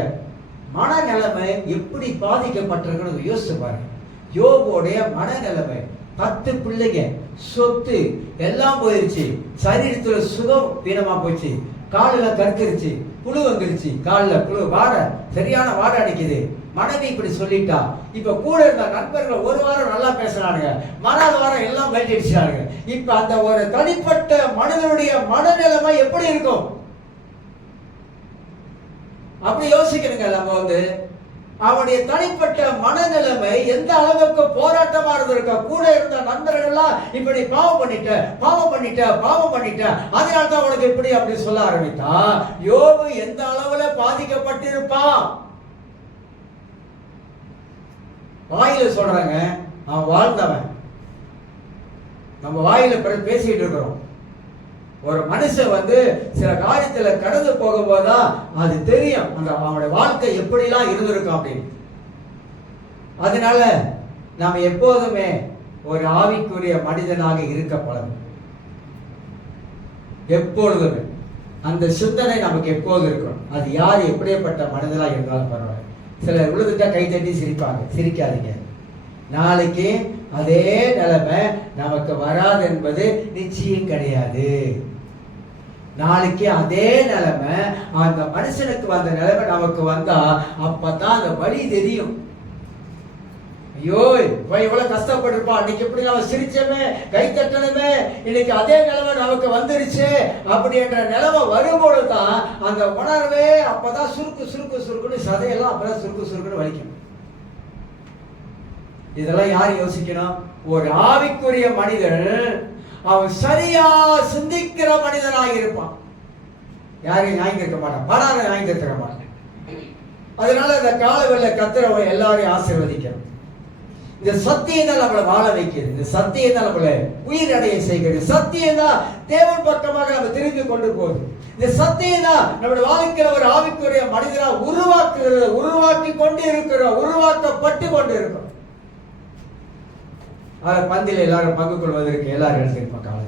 மனநிலைமை எப்படி பாதிக்கப்பட்டிருக்குன்னு யோசிச்சு பாருங்க. யோபுடைய மனநிலைமை, 10 பிள்ளைங்க, சொத்து எல்லாம் போயிருச்சு, சரீரத்துல சுகம் வீணமா போச்சு, காலில் கருத்துருச்சு, புழு வந்துருச்சு, காலில் புழு, வாடை, சரியான வாடை அடிக்குது. மனைவி இப்படி சொல்லிட்டா. இப்ப கூட இருந்த நண்பர்கள் ஒரு வாரம் நல்லா பேசுறானுங்க, மறாவது வாரம் எல்லாம் கழட்டிடுச்சானுங்க. இப்ப அந்த ஒரு தனிப்பட்ட மனிதனுடைய மனநிலைமை எப்படி இருக்கும் அப்படி யோசிக்கணுங்க. நம்ம வந்து அவனுடைய தனிப்பட்ட மனநிலைமை எந்த அளவுக்கு போராட்டமா இருந்திருக்க. கூட இருந்த நண்பர்கள்லாம் இப்படி பாவம் பண்ணிட்ட அதனால்தான் உனக்கு இப்படி அப்படி சொல்ல ஆரம்பித்தா. யோபு எந்த அளவுல பாதிக்கப்பட்டிருப்பான். வாயில சொல்றாங்க அவன் வாழ்ந்தவன். நம்ம வாயில பேசிட்டு இருக்கிறோம். ஒரு மனுஷன் வந்து சில காரியத்துல கடந்து போகும்போதுதான் அது தெரியும் அந்த அவனுடைய வாழ்க்கை எப்படிலாம் இருந்திருக்கும் அப்படின்னு. அதனால நாம் எப்போதுமே ஒரு ஆவிக்குரிய மனிதனாக இருக்க பழகும். எப்பொழுதுமே அந்த சிந்தனை நமக்கு எப்போது இருக்கும். அது யார் எப்படிப்பட்ட மனிதனாக இருந்தாலும் பரவாயில்ல. சிலர் விழுதுட்டா கை தட்டி சிரிப்பாங்க, சிரிக்காதீங்க. நாளைக்கு அதே நிலைமை நமக்கு வராது என்பது நிச்சயம் கிடையாது. நாளைக்கு அதே நிலைமை அந்த மனுஷனுக்கு வந்த நிலைமை நமக்கு வந்தா அப்பதான் அந்த வழி தெரியும். ஐயோ இவ்வளவு கஷ்டப்பட்டிருப்பான், இன்னைக்கு எப்படி நம்ம சிரிச்சமே கை தட்டணுமே, இன்னைக்கு அதே நிலைமை நமக்கு வந்துருச்சு அப்படின்ற நிலைமை வரும்பொழுதுதான் அந்த உணர்வே அப்பதான் சுருக்குன்னு சதையெல்லாம் அப்பதான் சுருக்குன்னு வலிக்கும். இதெல்லாம் யார் யோசிக்கணும்? ஒரு ஆவிக்குரிய மனிதன் அவன் சரியா சிந்திக்கிற மனிதனாக இருப்பான். யாரையும் நியாயம் கேட்க மாட்டான், பணார நியாயம் கேட்க மாட்டான். அதனால இந்த காலவெளியில கர்த்தர் எல்லாரையும் ஆசீர்வதிக்கணும். இந்த சத்தியம் தான் நம்மளை வாழ வைக்கிறது, இந்த சத்தியம் தான் நம்மளை உயிரடைய செய்கிறது, சத்தியம் தான் தேவன் பக்கமாக நம்ம திரும்பி கொண்டு போகுது. இந்த சத்தியம் தான் நம்முடைய வாழ்க்கையில ஒரு ஆவிக்குரிய மனிதனா உருவாக்கி கொண்டு இருக்கிறோம், உருவாக்கப்பட்டு கொண்டு இருக்கிறோம். பந்தில எல்லாரும் பங்கு கொள்வதற்கு எல்லாரும் எடுத்துருப்பாங்க.